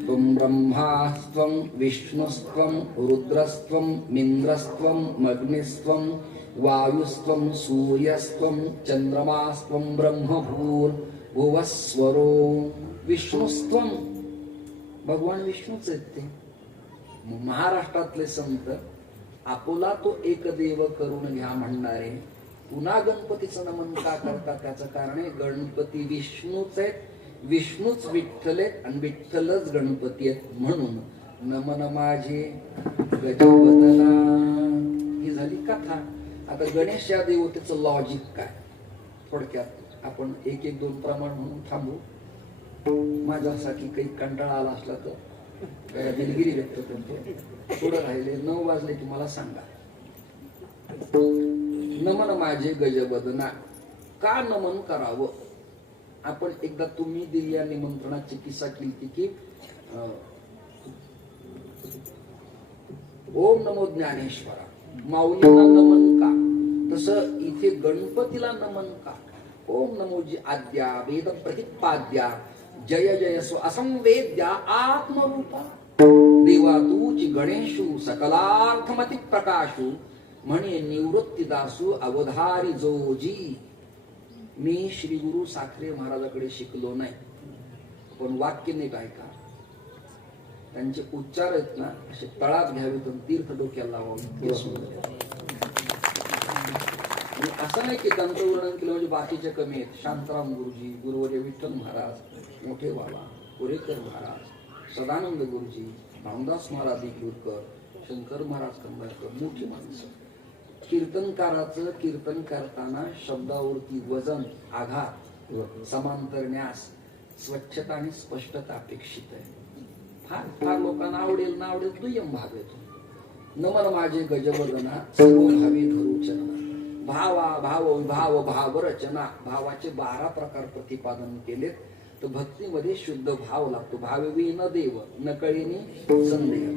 त्वं ब्रह्मास्त्वं विष्णुस्त्वं रुद्रस्त्वं मिन्द्रस्त्वं अग्निस्त्वं वायुस्त्वं सूर्यस्त्वं चंद्रमास्त्वं ब्रह्मभूर्भुवस्वरो. विष्णुस्त्वं, भगवान विष्णूच आहेत ते. महाराष्ट्रातले संत आपोला तो एकदेव करून घ्या म्हणणारे पुन्हा गणपतीचं नमन का करतात, त्याचं कारण आहे गणपती विष्णूच आहेत, विष्णूच विठ्ठल आहेत आणि विठ्ठलच गणपती आहेत. म्हणून नमन माझे गजवदना. ही झाली कथा. आता गणेश या देवतेचं लॉजिक काय, थोडक्यात आपण एक एक दोन प्रमाण म्हणून थांबू. माझ्यासाठी काही कंटाळा आला असला तर दिलगिरी व्यक्त करतो. थोडं राहिले, 9 वाजले की मला सांगा. नमन माझे गजवदना. का नमन करावं? आपण एकदा तुम्ही दिलेल्या निमंत्रणाची किस्सा केली की ओम नमो ज्ञानेश्वरा, माऊलीला नमन का, तसं इथे गणपतीला नमन का. ओम नमोजी आद्या वेद प्रतिपाद्या जय जय स्व असंवेद्या आत्मरूपा. देवा तूची गणेशू सकलार्थमती प्रकाशू, म्हणे निवृत्ती दासू अवधारी जोजी. मी श्री गुरु साखरे महाराजाकडे शिकलो नाही, पण वाक्य नीट ऐका. त्यांचे उच्चार आहेत ना असे तळात घ्यावेत, तीर्थ डोक्याला लावावे. असं नाही की त्यांचं वर्णन केलं म्हणजे बाकीचे कमी आहेत. शांताराम गुरुजी, गुरुवर्य विठ्ठल महाराज, मोठे बाबा कोरेकर महाराज, सदानंद गुरुजी, रामदास महाराज इकलूरकर, शंकर महाराज कंबाळकर, मोठी माणसं. कीर्तनकाराचं कीर्तन करताना शब्दावरती वजन, आघात, समांतर न्यास, स्वच्छता आणि स्पष्टता अपेक्षित आहे. फार फार लोकांना आवडेल ना आवडेल दुय्यम भाग येतो. नमन माझे गजवदना सर्व भावी धरुचना. भावा भाव विभाव भाव रचना, भावाचे 12 प्रकार प्रतिपादन केलेत. तर भक्तीमध्ये शुद्ध भाव लागतो. भाववी न देव न कळीनी संदेह.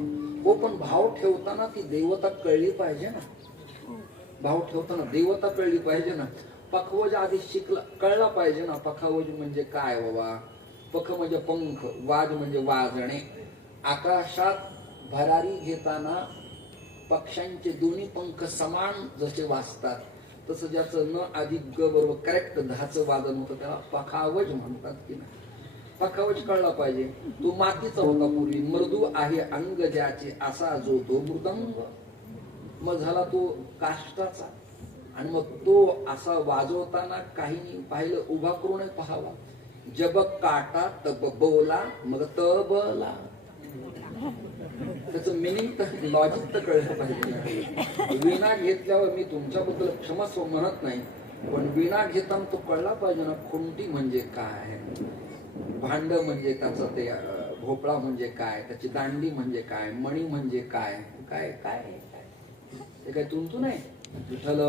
हो, पण भाव ठेवताना ती देवता कळली पाहिजे ना. भाव ठेवताना देवता कळली पाहिजे ना. पखवज आधी कळला पाहिजे ना. पखावज म्हणजे काय बाबा? पख म्हणजे पंख, वाज म्हणजे वाजणे. आकाशात भरारी घेताना पक्ष्यांचे दोन्ही पंख समान जसे वाजतात, तसं ज्याचं न अधिक ग बरोबर करेक्ट धाचं वादन होतं त्याला पखावज म्हणतात की नाही. पखावज कळला पाहिजे. तो मातीचा होता पूर्वी. मृदू आहे अंग ज्याचे असा जो तो मृदंग. मग झाला तो काष्टाचा, आणि मग तो असा वाजवताना काही पाहिलं उभा करून पाहावा. जब काटा तब बोला, मग तबला. त्याचं मिनिंग तर लॉजिक तर कळलं पाहिजे. विणा घेतल्यावर मी तुमच्याबद्दल क्षमस्व म्हणत नाही, पण विणा घेताना तो कळला पाहिजे ना, खुंटी म्हणजे काय, भांड म्हणजे त्याचं ते भोपळा म्हणजे काय, त्याची दांडी म्हणजे काय, मणी म्हणजे काय, काय काय काय ते काय तुमतू नाही. विठ्ठल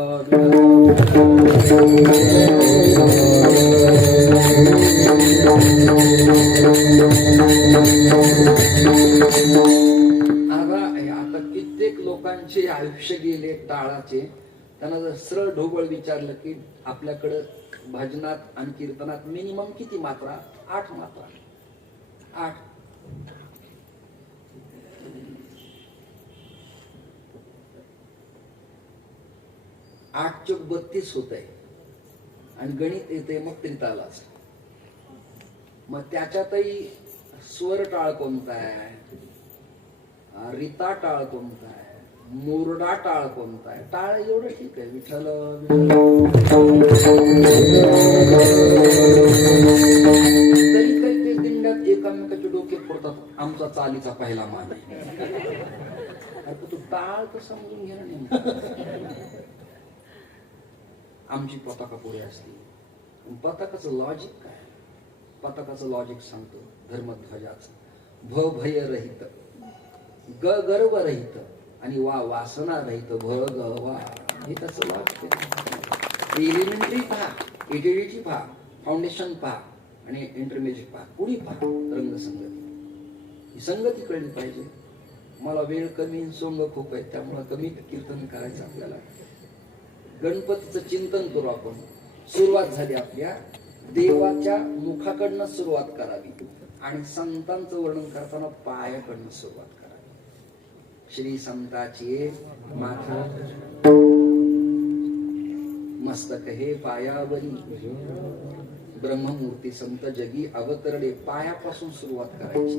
आता कित्येक लोकांचे आयुष्य गेले टाळाचे. त्यांना जर सरळ ढोबळ विचारलं की आपल्याकडं भजनात आणि कीर्तनात मिनिमम किती मात्रा? 8 मात्रा. 8. आठ चौक 32 होत आहे आणि गणित येते मग त्रितालाच. मग त्याच्यातही स्वर टाळ कोणता आहे, रिता टाळ कोणता आहे, मुरडा टाळ कोणता आहे? टाळ एवढं ठीक आहे, विठ्ठल तरी काही ते दिंड्यात एकामेकाचे डोके फोडतात. आमचा चालीचा पहिला मान आहे. अरे तू टाळ तर समजून घे ना. आमची पताका पुढे असते. पताकाचं लॉजिक काय? पताकाचं लॉजिक सांगतो. धर्मध्वजाचं भ भय रहित, ग गर्व रहित आणि वा वासना रहित, भ ग वा. हे त्याचं लॉजिक आहे. एलिमेंटरी पहा, एडिडिटी पहा, फाउंडेशन पहा आणि इंटरमिजिएट पहा, पुढे पहा रंगसंगती. ही संगती कळली पाहिजे. मला वेळ कमी, सोंग खूप आहे, त्यामुळे कमी कीर्तन करायचं आपल्याला. गणपतीचं चिंतन करू आपण. सुरुवात झाली आपल्या देवाच्या मुखाकडनं सुरुवात करावी आणि संतांचं वर्णन करताना पायाकडनं सुरुवात करावी. श्री संताची माथा मस्तक हे पायावरी, ब्रह्ममूर्ती संत जगी अवतरले. पायापासून सुरुवात करायची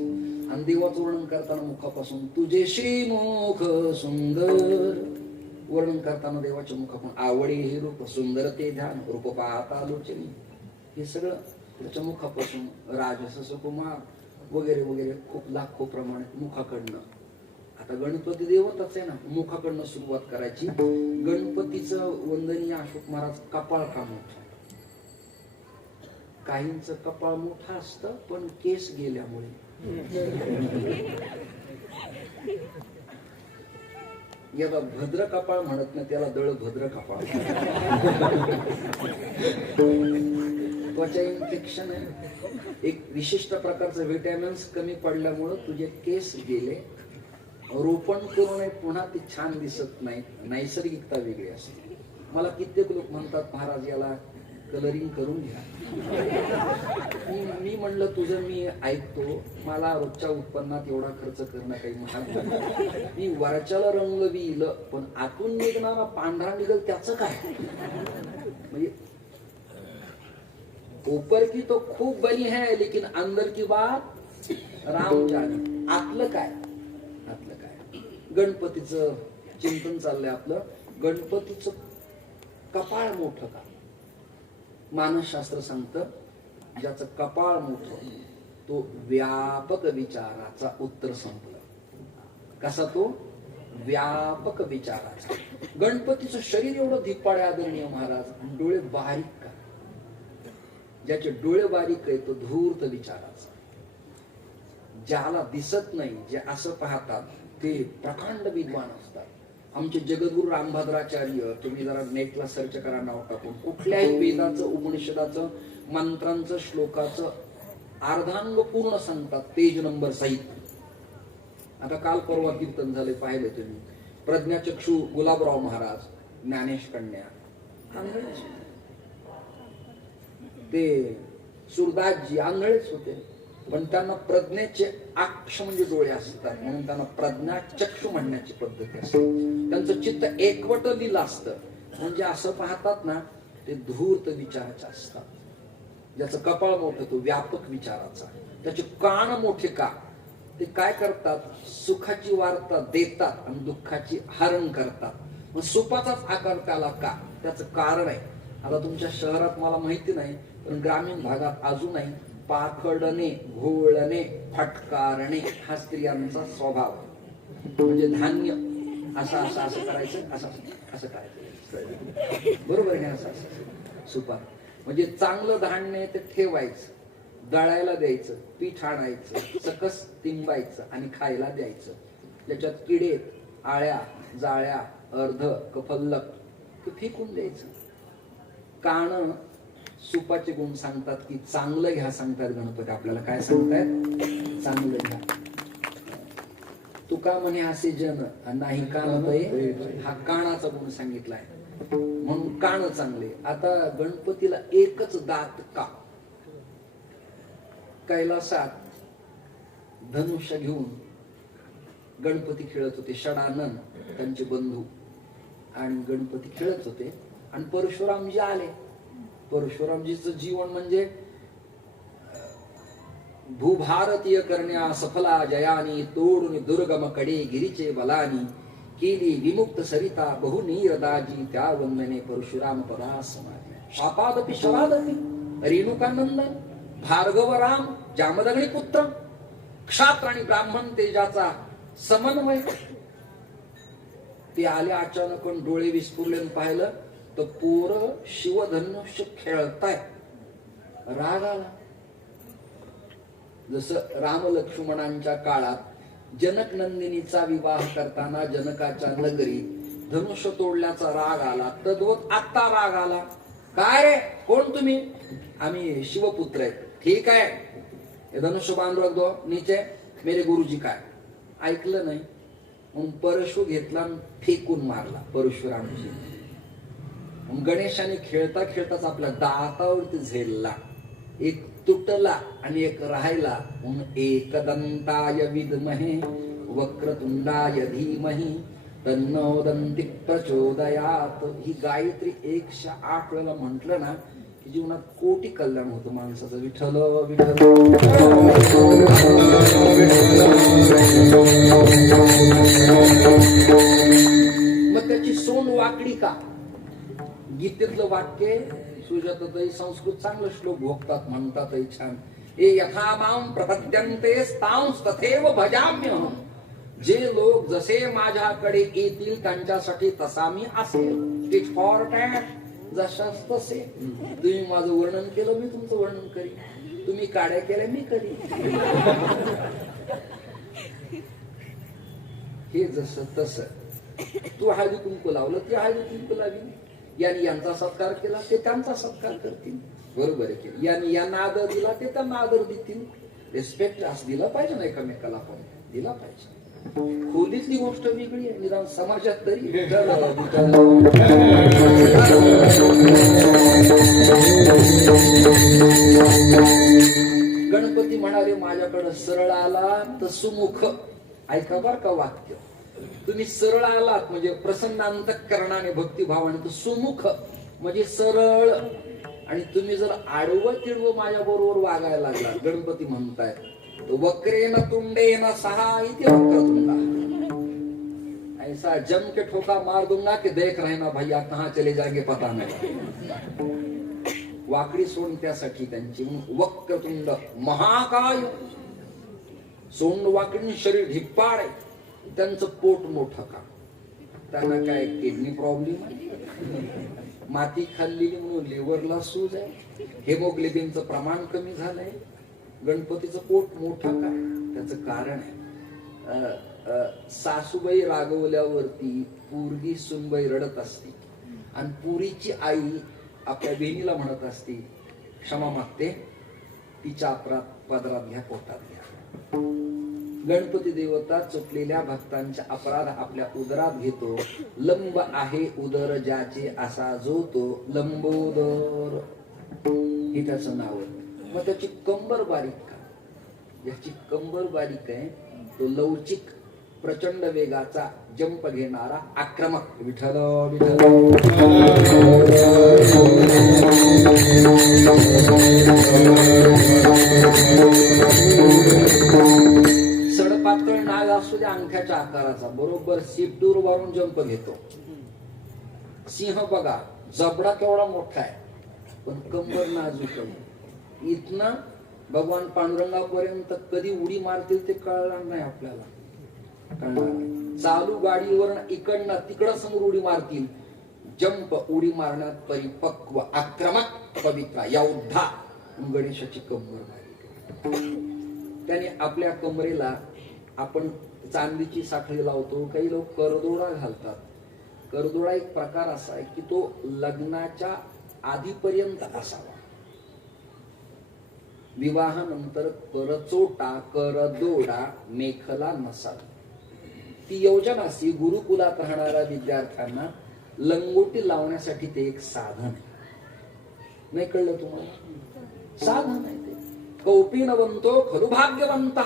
आणि देवाचं वर्णन करताना मुखापासून. तुझे श्रीमुख सुंदर, वर्णन करताना देवाच्या मुखापासून. आवडे हे रूप, सुंदर ते ध्यान, रूप पाहता लोचनी. हे सगळं त्याच्या मुखापासून. राजस कुमार वगैरे वगैरे खूप लाखो प्रमाणात मुखाकडनं. आता गणपती देवताच आहे ना, मुखाकडनं सुरुवात करायची. गणपतीचं वंदनीय अशोक महाराज कपाळ का मोठं. काहींचं कपाळ मोठं असतं पण केस गेल्यामुळे. याला भद्र कपाळ म्हणत नाही, त्याला दळ भद्र कपाळ. त्वचा इन्फेक्शन आहे. एक विशिष्ट प्रकारचं व्हिटॅमिन्स कमी पडल्यामुळं तुझे केस गेले. रोपण करू नये, पुन्हा ते छान दिसत नाही. नैसर्गिकता वेगळी असते. मला कित्येक लोक म्हणतात महाराज याला कलरिंग करून घ्या. मी म्हणलं तुझं मी ऐकतो, मला रोजच्या उत्पन्नात एवढा खर्च करणं काही महाग नाही. मी वरच्याला रंग बिल पण आतून निघणारा पांढरा निघल त्याचं काय? म्हणजे ऊपर की तो खूप बनी है लेकिन अंदर की बात राम जाने. आतलं काय? आतलं काय? गणपतीचं चिंतन चाललंय आपलं. गणपतीचं कपाळ मोठं का? मानसशास्त्र सांगतं ज्याचं कपाळ मोठं तो व्यापक विचाराचा उत्तर संपलं. कसा तो? व्यापक विचाराचा. गणपतीचं शरीर एवढं धिप्पाड आहे आदरणीय महाराज, डोळे बारीक का? ज्याचे डोळे बारीक आहे तो धूर्त विचाराचा. ज्याला दिसत नाही, जे असं पाहतात ते प्रकांड विद्वान असतात. आमचे जगद्गुरु रामभद्राचार्य, तुम्ही जरा नेटला सर्च करा नाव टाकून, कुठल्याही वेदाचं, उपनिषदाचं, मंत्रांचं, श्लोकाचं अर्धांग पूर्ण सांगतात पेज नंबर सहित. आता काल परवा कीर्तन झाले, पाहिले तुम्ही. प्रज्ञाचक्षू गुलाबराव महाराज, ज्ञानेश कन्या, आंधळेच होते. ते सुरदासजी आंधळेच होते, पण त्यांना प्रज्ञेचे अक्ष म्हणजे डोळे असतात म्हणून त्यांना प्रज्ञाचक्षु म्हणण्याची पद्धती असते. त्यांचं चित्त एकवट दिलं असतं. म्हणजे असं पाहतात ना, ते धूर्त विचाराचे असतात. ज्याचं कपाळ मोठं तो व्यापक विचाराचा. त्याचे कान मोठे का? ते काय करतात? सुखाची वार्ता देतात आणि दुःखाची हरण करतात. मग सुपाचाच आकार त्याला का? त्याचं कारण आहे. आता तुमच्या शहरात मला माहिती नाही, पण ग्रामीण भागात अजूनही पाखडणे, घोळणे, फटकारणे हा स्त्रियांचा स्वभाव आहे. म्हणजे धान्य असं असं असं करायचं, असं असं करायचं, बरोबर आहे. असं असं सुपार म्हणजे चांगलं धान्य ते ठेवायचं, दळायला द्यायचं, पीठ आणायचं, सकस तिंबायचं आणि खायला द्यायचं. त्याच्यात किडे, आळ्या, जाळ्या, अर्ध कफल्लक ते फेकून द्यायचं. कान सुपाचे गुण सांगतात की चांगलं घ्या सांगतात गणपती आपल्याला. काय सांगतायत? चांगलं घ्या. तुका म्हणे असे जन नाही कानतये, हा कानाचा गुण सांगितलाय म्हणून कान चांगले. आता गणपतीला एकच दात का? कैलासात धनुष्य घेऊन गणपती खेळत होते. षडानन त्यांचे बंधू आणि गणपती खेळत होते आणि परशुरामजी आले. परशुरामजीचं जीवन म्हणजे भूभारतीय करण्या सफला जयानी, तोडून दुर्गम कडे गिरीचे बलानी, केली विमुक्त सरिता बहुनीरदाजी, त्या वंदने परशुराम पदा समाधी. शापादपि शवादपि रेणुकानंदन, भार्गव राम जामदग्नी पुत्र, क्षात्र आणि ब्राह्मण तेजाचा समन्वय. ते आले अचानक डोळे विस्फुरले पाहिलं तर पोरं शिवधनुष्य खेळताय. राग आला. जसं राम लक्ष्मणांच्या काळात जनक नंदिनीचा विवाह करताना जनकाच्या नगरी धनुष्य तोडल्याचा राग आला, तद्वत आता राग आला. काय रे, कोण तुम्ही? आम्ही शिवपुत्र आहेत. ठीक आहे, हे धनुष्य बांधू रख दो नीचे, मेरे गुरुजी. काय ऐकलं नाही मग परशु घेतला आणि फेकून मारला परशुरामजी. गणेशाने खेळता खेळताच आपल्या दातावरती झेलला. एक तुटला आणि एक राहिला. म्हणून एकदंताय विद्महे वक्रतुंडाय धीमहि तन्नो दंती प्रचोदयात. ही गायत्री 108 वेळेला म्हटलं ना की जीवनात कोटी कल्याण होतं माणसाचं. विठ्ठल विठ्ठल. मग त्याची सोन वाकडी का? गीतेतलं वाक्य सुजाताताई संस्कृत चांगलं श्लोक भोगतात, म्हणतातही छान. ए यथा मां प्रपद्यन्ते तांस तथैव भजाम्यहम्. जे लोक जसे माझ्याकडे येतील त्यांच्यासाठी तसा मी असेल. टिट फॉर टॅट, जशास तसे. तुम्ही माझं वर्णन केलं मी तुमचं वर्णन करीन, तुम्ही काड्या केल्या मी करीन. हे जसं तसं. तू हळदी कुंकू लावलं ते हळदी कुंकू लावीन, यांनी यांचा सत्कार केला ते त्यांचा सत्कार करतील. बरोबर आहे की? यांनी यांना आदर दिला ते त्यांना आदर देतील. रिस्पेक्ट असं दिला पाहिजे ना एकामेकाला, पण दिला पाहिजे. खोलीतली गोष्ट वेगळी आहे, निदान समाजात तरी. गणपती म्हणाले माझ्याकडे सरळ आला तर सुमुख. ऐका बर का वाक्य. तुम्ही सरळ आलात म्हणजे प्रसन्न अंतःकरणाने भक्तिभावाने, तर सुमुख म्हणजे सरळ. आणि तुम्ही जर आडवं तिडवं माझ्या बरोबर वागायला लागला, गणपती म्हणतायत वक्रेन तुंडेन सहा इति वक्रतुंडा, ऐसा जम के ठोका मार दूंगा कि देख रहे ना भैया कहां चले जाएंगे पता नाही. वाकडी सोंड त्यासाठी त्यांची. वक्रतुंड महाकाय, सोंड वाकडी, शरीर ढिप्पाड आहे. त्यांचं पोट मोठं का? त्यांना काय किडनी प्रॉब्लेम आहे? माती खाल्लेली म्हणून लिव्हरला सूज आहे? हेमोग्लोबिनचं प्रमाण कमी झालंय? गणपतीचं पोट मोठं का? त्याचं कारण आहे सासूबाई रागवल्यावरती पूर्वी सुनबाई रडत असते आणि पुरीची आई आपल्या बहिणीला म्हणत असते क्षमा मागते, तिच्या अपराध पदरात घ्या, पोटात घ्या. गणपती देवता चुकलेल्या भक्तांच्या अपराध आपल्या उदरात घेतो. लंब आहे उदर ज्याचे असा जो तो लंबोदर, हे त्याचं नाव आहे. मग त्याची कंबर बारीक का? ज्याची कंबर बारीक आहे तो लवचिक, प्रचंड वेगाचा जंप घेणारा, आक्रमक. विठ्ठल विठ्ठल. सडपातळ नाग असू दे अंगठ्याच्या आकाराचा, बरोबर सीपटूर वरून जंप घेतो. सिंह बघा, जबडा केवढा मोठा आहे पण कंबर नाजूक आहे. इथनं भगवान पांडुरंगापर्यंत कधी उडी मारतील ते कळणार नाही आपल्याला. कळणार. चालू गाडीवर इकडनं तिकडं समोर उडी मारतील, जंप उडी मारण्यात परिपक्व आक्रमक पवित्रा योद्धा गणेशाची कंबर बारीक. त्याने आपल्या कमरेला आपण चांदीची साखळी लावतो, काही लोक करदोडा घालतात. करदोडा एक प्रकार असा आहे की तो लग्नाच्या आधीपर्यंत असावा. विवाहानंतर करचोटा करदोडा मेखला नसावी. ती योजना अशी गुरुकुलात राहणाऱ्या विद्यार्थ्यांना लंगोटी लावण्यासाठी ते एक साधन आहे. नाही कळलं तुम्हाला? साधन आहे ते. कौपीनवंतो खरु भाग्यवंत.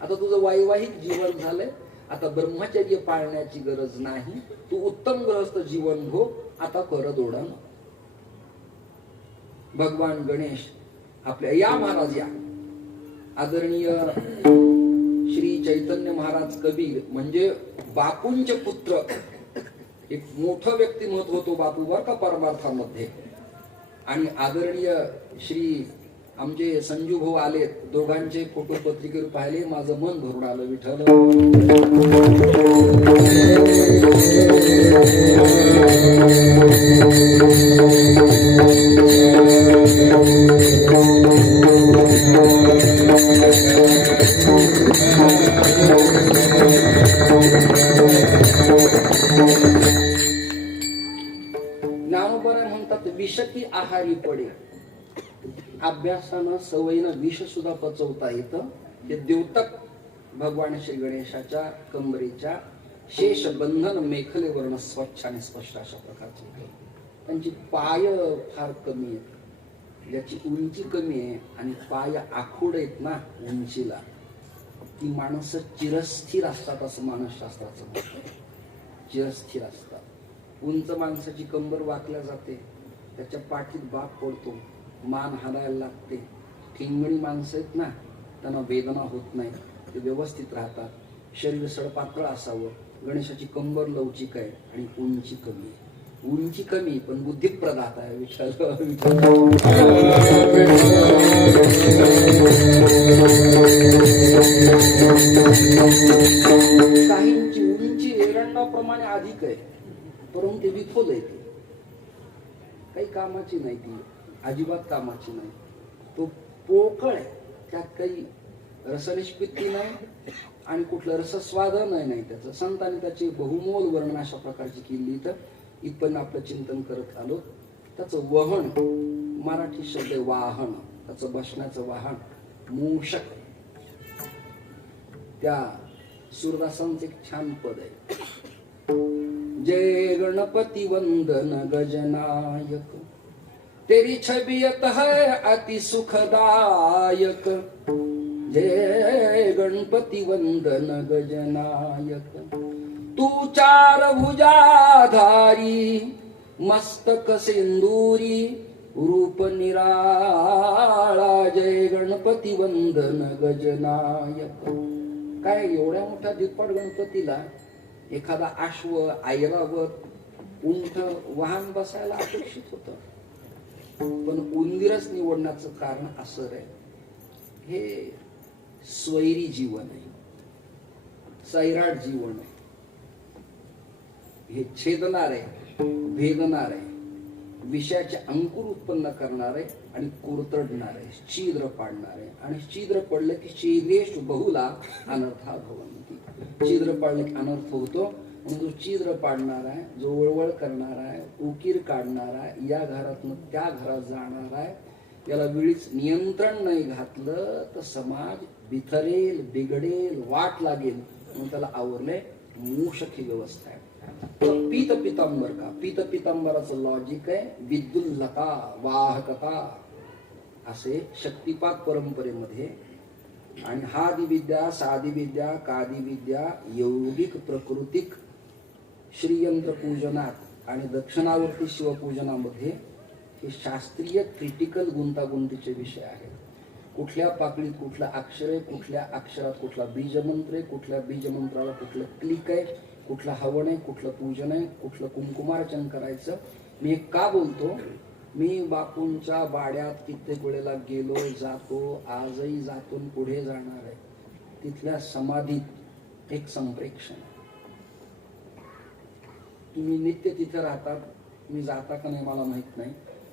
आता तुझं वैवाहिक जीवन झालंय, आता ब्रह्मचर्य पाळण्याची गरज नाही, तू उत्तम गृहस्थ जीवन भोग, आता करदोडा नको. भगवान गणेश आपल्या या महाराज या आदरणीय श्री चैतन्य महाराज कबीर म्हणजे बापूंचे पुत्र, एक मोठं व्यक्तिमत्व होतो बापू बर का परमार्थामध्ये. आणि आदरणीय श्री आमचे संजू भाऊ आले, दोघांचे फोटो पत्रिकेवर पाहिले, माझं मन भरून आलं. विठ्ठल ज्ञानोबा म्हणतात विषकी आहारी पडे. अभ्यासानं सवयीनं विष सुद्धा पचवता येतं. हे द्योतक भगवान श्री गणेशाच्या कमरेच्या शेष बंधन मेखलेवरनं स्वच्छ आणि स्पष्ट अशा प्रकारचे. त्यांची पाय फार कमी आहेत, ज्याची उंची कमी आहे आणि पाय आखूड आहेत ना उंचीला, ती माणसं चिरस्थिर असतात असं मानसशास्त्राचं मत आहे. चिरस्थिर असतात. उंच माणसाची कंबर वाकल्या जाते, त्याच्या पाठीत बाप पडतो, मान हालायला लागते. ठिंगणी माणसं आहेत ना, त्यांना वेदना होत नाही, ते व्यवस्थित राहतात. शरीर सडपातळ असावं. गणेशाची कंबर लवचिक आहे आणि उंची कमी आहे. उंची कमी पण बुद्धिप्रदात आहे. विठ्ठल काहींची उंची एरंडाप्रमाणे अधिक आहे, परंतु ते विफोल आहे. काही कामाची नाही, ती अजिबात कामाची नाही. तो पोकळ आहे, त्यात काही रसनिष्पत्ती नाही आणि कुठलं रसस्वादन नाही त्याचं. संतांनी त्याची बहुमोल वर्णन अशा प्रकारची केली. तर इथपर्यंत आपलं चिंतन करत आलो. त्याचं वहन, मराठी शब्द आहे वाहन, त्याचं बसण्याचं वाहन मूषक. त्या सूरदासांचं एक छान पद आहे. जय गणपति वंदन गजनायक, तेरी छबियत है अति सुखदायक. जय गणपति वंदन गजनायक, तू चार भुजाधारी, मस्तक सिंदूरी, रूप निराळा. जय गणपति वंदन गजनायक. काय एवढ्या मोठ्या दिप्पाड गणपतीला एखादा अश्व, ऐरावत, उंट वाहन बसायला अपेक्षित होतं, पण उंदीरच निवडण्याचं कारण असं आहे, हे स्वैरी जीवन आहे, सैराट जीवन आहे. हे छेदणार आहे, भेदणार आहे, विषयाचे अंकुर उत्पन्न करणार आहे आणि कुरतडणार आहे, छिद्र पाडणार आहे. आणि छिद्र पडलं की छिद्रेश बहुला अनर्था भवन्ति. छिद्र पडलं की अनर्थ होतो. म्हणून जो छिद्र पाडणार आहे, जो वळवळ करणार आहे, उकीर काढणार आहे, या घरातून त्या घरात जाणार आहे, याला वेळीच नियंत्रण नाही घातलं तर समाज बिथरेल, बिघडेल, वाट लागेल. म्हणून त्याला आवरले मूषक ही व्यवस्था आहे. पीत पितांबर का, पीत पितांबराचं लॉजिक आहे विद्युल्लता, वाहकता असे शक्तिपात परंपरेमध्ये. आणि हादिविद्या, सादिविद्या, कादिविद्या यौगिक प्रकृतिक श्रीयंत्र पूजनात आणि दक्षिणावर्ती शिवपूजनामध्ये हे शास्त्रीय क्रिटिकल गुंतागुंतीचे विषय आहेत. कुठल्या पाकळीत कुठलं अक्षर आहे, कुठल्या अक्षरात कुठला बीजमंत्र आहे, कुठल्या बीजमंत्राला कुठलं क्लिक आहे, कुठलं हवन आहे, कुठलं पूजन आहे, कुठलं कुंकुमार्चन करायचं. मी का बोलतो, मी बापूंच्या वाड्यात कित्येक वेळेला गेलो, जातो, आजही जातो, पुढे जाणार आहे. तिथल्या समाधीत एक संप्रेक्षण, तुम्ही नित्य तिथे राहतात, तुम्ही जाता का नाही मला माहित नाही,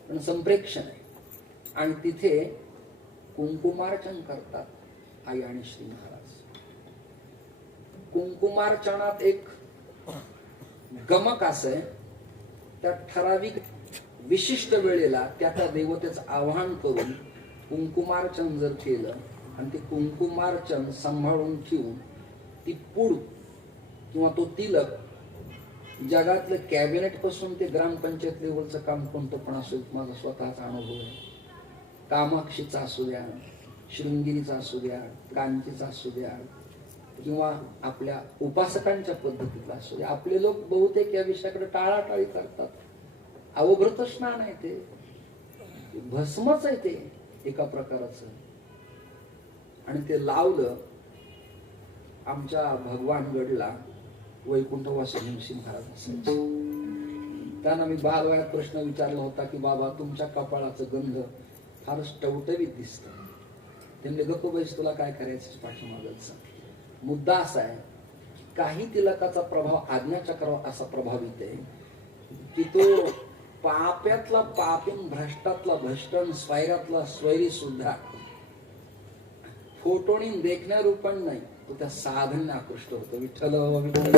पण संप्रेक्षण आहे. आणि तिथे कुंकुमार्चन करतात आई आणि श्री महाराज. कुंकुमार्चनात एक गमक असं आहे, त्या ठराविक विशिष्ट वेळेला त्या देवतेचं आवाहन करून कुंकुमार्चन जर केलं आणि ते कुंकुमार्चन सांभाळून ठेवून ती पूड किंवा तो तिलक, जगातलं कॅबिनेट पासून ते ग्रामपंचायत लेवलचं काम कोणतं पण असो, माझा स्वतःचा अनुभव आहे. कामाक्षीचा असू द्या, शृंगेरीचा असू द्या, कांचीचा असू द्या, किंवा आपल्या उपासकांच्या पद्धतीतला असू द्या, आपले लोक बहुतेक या विषयाकडे टाळाटाळी करतात. अवभृत स्नान आहे ते, भस्मच आहे ते एका प्रकारचं. आणि ते लावलं. आमच्या भगवानगडला वैकुंठवासी भीमसिंह महाराज असायचे. त्यांना मी बालवयात प्रश्न विचारला होता की बाबा तुमच्या कपाळाचं गंध फारच टवटवीत दिसत. त्यांनी गप्प बैस, तुला काय करायचं पाठीमागच. मुद्दा असा आहे, काही तिलकाचा प्रभाव आज्ञाचक्रावर असा प्रभावित आहे की तो पाप्यातला पापीन, भ्रष्टातला भ्रष्टन, स्वैरातला स्वैरी सुद्धा फोटोनी देखण्या रूपण नाही, तो त्या साधनेने आकृष्ट होतो. विठ्ठल विठ्ठल.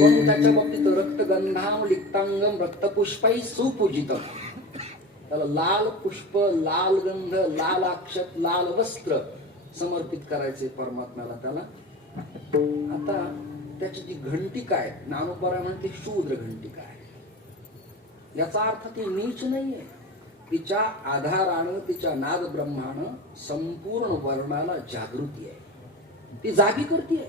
पण त्याच्या बाबतीत रक्तगंधाम लिक्तांगम रक्तपुष्पाई सुपूजितम, त्याला लाल पुष्प, लाल गंध, लाल अक्षत, लाल वस्त्र समर्पित करायचे परमात्म्याला. त्याला आता त्याची जी घंटिका आहे, ज्ञानोबा म्हणते शूद्र घंटिका आहे. याचा अर्थ ती नीच नाहीये. तिच्या आधारानं, तिच्या नाद ब्रह्मानं संपूर्ण वर्णाला जागृती आहे, ती जागी करतीये.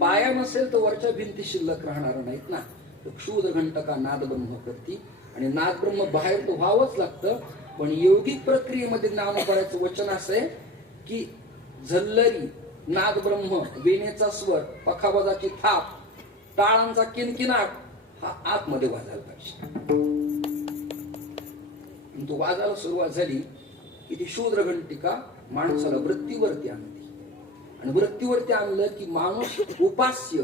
पाया नसेल तर वरच्या भिंती शिल्लक राहणार नाहीत ना. क्षुद्र घंटका नाद ब्रह्म करती, आणि नाद ब्रह्म बाहेर तो व्हावंच लागतं. पण योगिक प्रक्रियेमध्ये ज्ञानोबाचं वचन असं आहे की झल्लरी, नाद ब्रह्म, वेणेचा स्वर, पखावाजाची थाप, टाळांचा किनकिनाट हा आतमध्ये वाजायला पाहिजे. तो वाजायला सुरुवात झाली की ती शूद्र घंटिका माणसाला वृत्तीवरती आणते. आणि वृत्तीवरती आणलं की माणूस उपास्य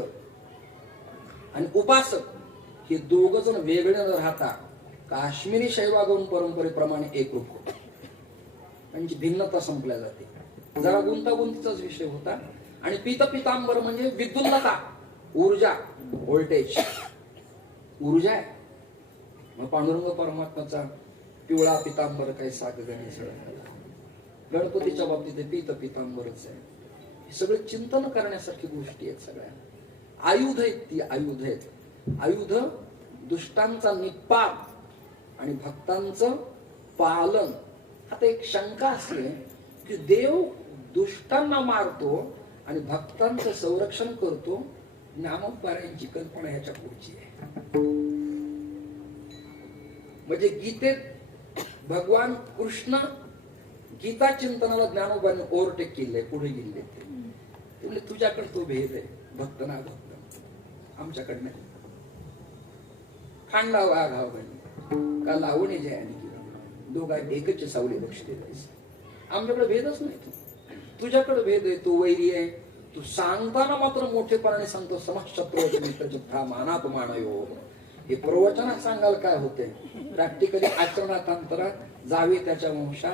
आणि उपासक हे दोघ जण वेगळे न राहता काश्मीरी शैवागम परंपरेप्रमाणे एकरूप होते. त्यांची भिन्नता संपल्या जाते. जरा गुंतागुंतीचाच विषय होता. आणि पीतपितांबर म्हणजे विद्युल्लता, ऊर्जा, व्होल्टेज, ऊर्जा आहे. मग पांडुरंग परमात्माचा पिवळा पितांबर काही सागगणी सळा. गणपतीच्या बाबतीत पीत पितांबरच आहे. हे सगळे चिंतन करण्यासारखी गोष्टी आहेत. सगळ्या आयुध आहेत. ती आयुध आहेत. आयुध दुष्टांचा निपात आणि भक्तांचं पालन. आता एक शंका असते की देव दुष्टांना मारतो आणि भक्तांचं संरक्षण करतो. ज्ञानोबारायांची कल्पना ह्याच्या पुढची आहे. म्हणजे गीतेत भगवान कृष्ण गीता चिंतनाला ज्ञानोबाने ओव्हरटेक केलंय, पुढे गेले. म्हणजे तुझ्याकडे तो भेद आहे, भक्त ना भक्त, आमच्याकडे नाही. खांडा वाघाव का लावणे जय आणि दोघा एकच सावली लक्ष देत. आमच्याकडे भेदच नाही. तुझ्याकडे भेद आहे, तो वैरी आहे. तू सांगताना मात्र मोठेपणाने सांगतो समशत्रू मानात मानयो. हे प्रवचनात सांगायला काय होते, प्रॅक्टिकली आचरणात अंतरात जावे त्याच्या वंशा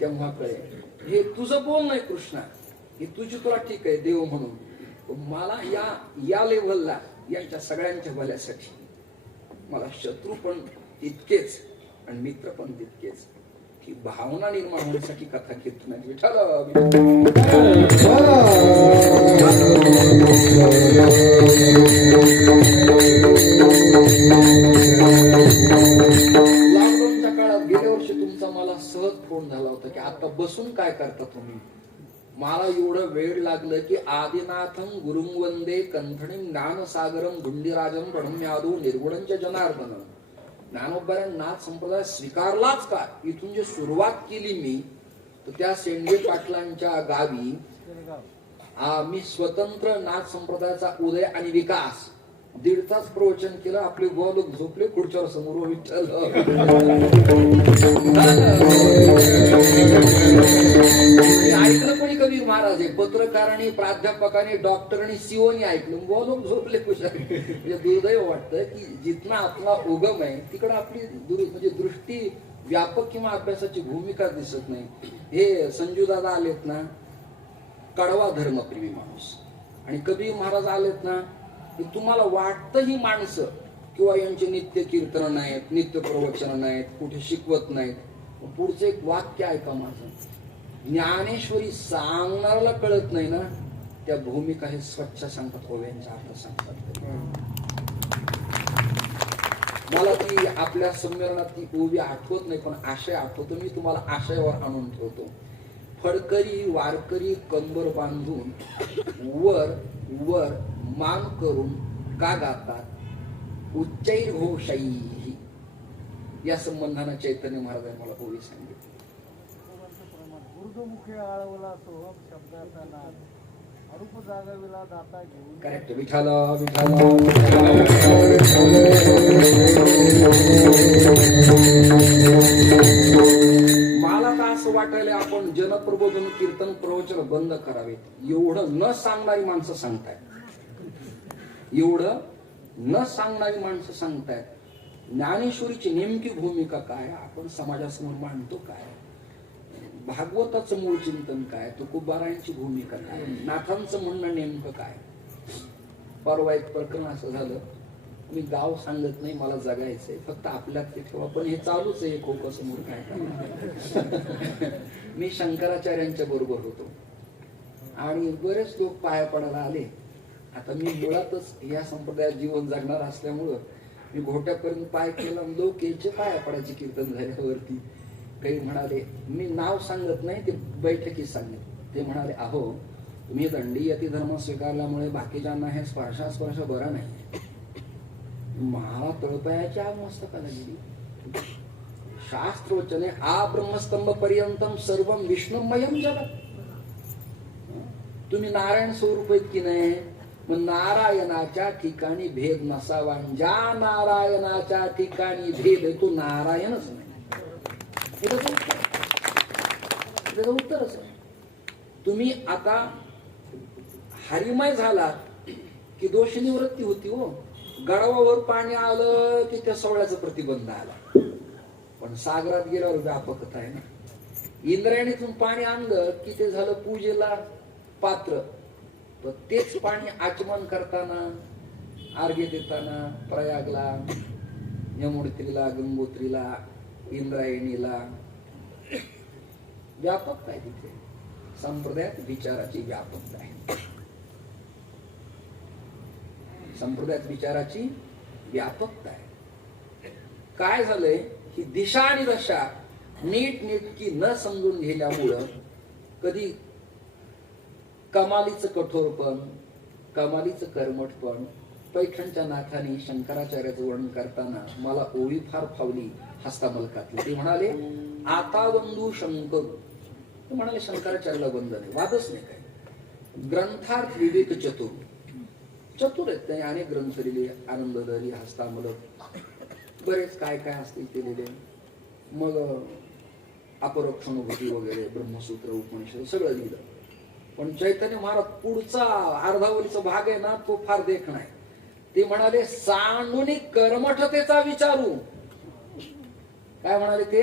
तेव्हा कळे. हे तुझं बोल नाही कृष्णा, हे तुझी तुला ठीक आहे देव म्हणून. मला या लेव्हलला यांच्या सगळ्यांच्या भल्यासाठी मला शत्रू पण तितकेच आणि मित्र पण तितकेच. ही भावना निर्माण होण्यासाठी कथा कीर्तनाची विठ्ठल. लॉकडाऊनच्या काळात गेल्या वर्षी तुमचा मला सहज फोन झाला होता की आता बसून काय करता तुम्ही. मला एवढं वेळ लागलं की आदिनाथम गुरुं वंदे कंठणीम ज्ञानसागरम गुंडीराजम प्रणम्यादू निर्गुणंच जनार्दन. ज्ञानोबाऱ्यांना नाथ संप्रदाय स्वीकारलाच का. इथून जे सुरुवात केली मी, तर त्या शेंडगे पाटलांच्या गावी आम्ही स्वतंत्र नाथ संप्रदायाचा उदय आणि विकास दीड तास प्रवचन केलं, आपले गोलोक झोपले खुर्च्यावर समोर विठ्ठल. ऐकलं कोणी कबीर महाराज आहे, पत्रकारांनी, प्राध्यापकांनी, डॉक्टरांनी, सीओनी ऐकलं, गोलोक झोपले खुशाल. म्हणजे दुर्दैव वाटतं की जिथनं आपला उगम आहे तिकडं आपली म्हणजे दृष्टी व्यापक किंवा अभ्यासाची भूमिका दिसत नाही. हे संजू दादा आलेत ना, कडवा धर्मप्रेमी माणूस, आणि कबीर महाराज आलेत ना, तुम्हाला वाटतं ही माणसं किंवा यांचे नित्य कीर्तन नाहीत, नित्य प्रवचन नाहीत, कुठे शिकवत नाहीत. पुढचं एक वाक्य ऐका माझं, ज्ञानेश्वरी सांगणाऱ्याला कळत नाही ना, त्या भूमिका हे स्वच्छ सांगतात, ओव्यांच्या अर्थ सांगतात. मला ती आपल्या संमेलनात ती ओवी आठवत नाही, पण आशय आठवतो. मी तुम्हाला आशयावर आणून ठेवतो. फडकरी वारकरी कंबर बांधून वर वर मान करून का गातात, उच्चैर घोषाई. या संबंधाने चैतन्य महाराजांनी मला ओवी सांगितली. ऊर्ध्वमुखी आळवला सोहम शब्दाचा नाद, अरूप जागविला दाता घेऊन. करेक्ट. विठाल विठाल. मला तर असं वाटायला आपण जनप्रबोधन कीर्तन प्रवचन बंद करावेत. एवढं न सांगणारी माणसं सांगतायत, एवढं न सांगणारी माणसं सांगतायत. ज्ञानेश्वरीची नेमकी भूमिका काय, आपण समाजासमोर मांडतो काय, भागवताचं मूळ चिंतन काय, तुकोबारायांची भूमिका काय, नाथांचं म्हणणं नेमकं काय. परवा एक प्रकरण असं झालं, मी गाव सांगत नाही, मला जगायचंय, फक्त आपल्यात ते ठेवा, पण हे चालूच आहे खोक समोर काय करणार. मी शंकराचार्यांच्या बरोबर होतो आणि बरेच लोक पाया पडायला आले. आता मी मुळातच या संप्रदायात जीवन जगणार असल्यामुळं मी घोट्यापर्यंत पाय केला, लोक याचे पाया पडायचे कीर्तन झाल्यावरती. काही म्हणाले, मी नाव सांगत नाही, ते बैठकीत सांगितलं. ते म्हणाले, अहो तुम्ही दंडी यती धर्म स्वीकारल्यामुळे बाकीच्यांना हे स्पर्शास्पर्श बरा नाही. मला तळपायाच्या मस्तकाला गेली. शास्त्रवचने आ ब्रह्मस्तंभ पर्यंतम सर्वम विष्णुमयम जगत. तुम्ही नारायण स्वरूप आहेत की नाही, मग नारायणाच्या ठिकाणी भेद नसावा. ज्या नारायणाच्या ठिकाणी भेद आहे तो नारायणच नाही. त्याचं उत्तरच आहे. तुम्ही आता हरिमय झाला की दोष निवृत्ती होती. हो, गडावावर पाणी आलं की त्या सोहळ्याचा प्रतिबंध आला, पण सागरात गेल्यावर व्यापकता आहे ना. इंद्रायणीतून पाणी आणलं की ते झालं पूजेला पात्र. तर तेच पाणी आचमन करताना, अर्घ्य देताना, प्रयागला, यमुनोत्रीला, गंगोत्रीला, इंद्रायणीला व्यापकता आहे. तिथे संप्रदायात विचाराची व्यापकता आहे. संप्रदायात विचाराची व्यापकता आहे. काय झालंय, ही दिशा आणि दशा नीट नेटकी न समजून घेण्यामुळं कधी कमालीचं कठोरपण, कमालीचं कर्मठपण. पैठणच्या नाथाने शंकराचार्याचं वर्णन करताना मला ओवी फार फावली हस्तामलकातली. ते म्हणाले, आता बंधू शंकर. ते म्हणाले शंकराचार्याला बंध नाही, वादच नाही काय. ग्रंथार्थ विवेक चतुर, चतुर आहेत त्याने, अनेक ग्रंथ लिहिले, आनंददरी, हस्तामलक, बरेच काय काय असतील ते लिहिले. मग अपरोक्षानुभूती वगैरे, ब्रह्मसूत्र, उपनिषद सगळं लिहिलं. पण चैतन्य महाराज पुढचा अर्धावलीचा भाग आहे ना, तो फार देखणा आहे. ते म्हणाले, सांडूनी कर्मठतेचा विचारू. काय म्हणाले ते?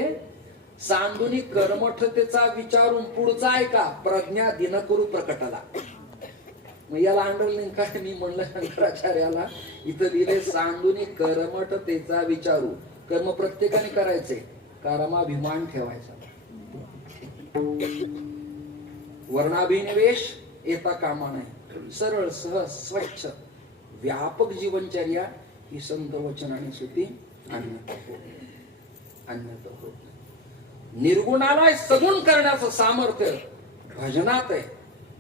सांडूनी कर्मठतेचा विचारून पुढचा आहे का, प्रज्ञा दिनकरू प्रकटाला. मग याला अंडरलाईन काय मी म्हणलं शंकराचार्याला, इथं लिहिले सांडूनी कर्मठतेचा विचारू. कर्म प्रत्येकाने करायचे, कर्माभिमान ठेवायचा. वर्णाभिनिवेश येता कामा नाही. सरळ, सहज, स्वच्छ, व्यापक जीवनचर्या ही संत वचन आणि श्रुती अन्यथा होत. निर्गुणाला सगुण करण्याचं सामर्थ्य भजनात आहे.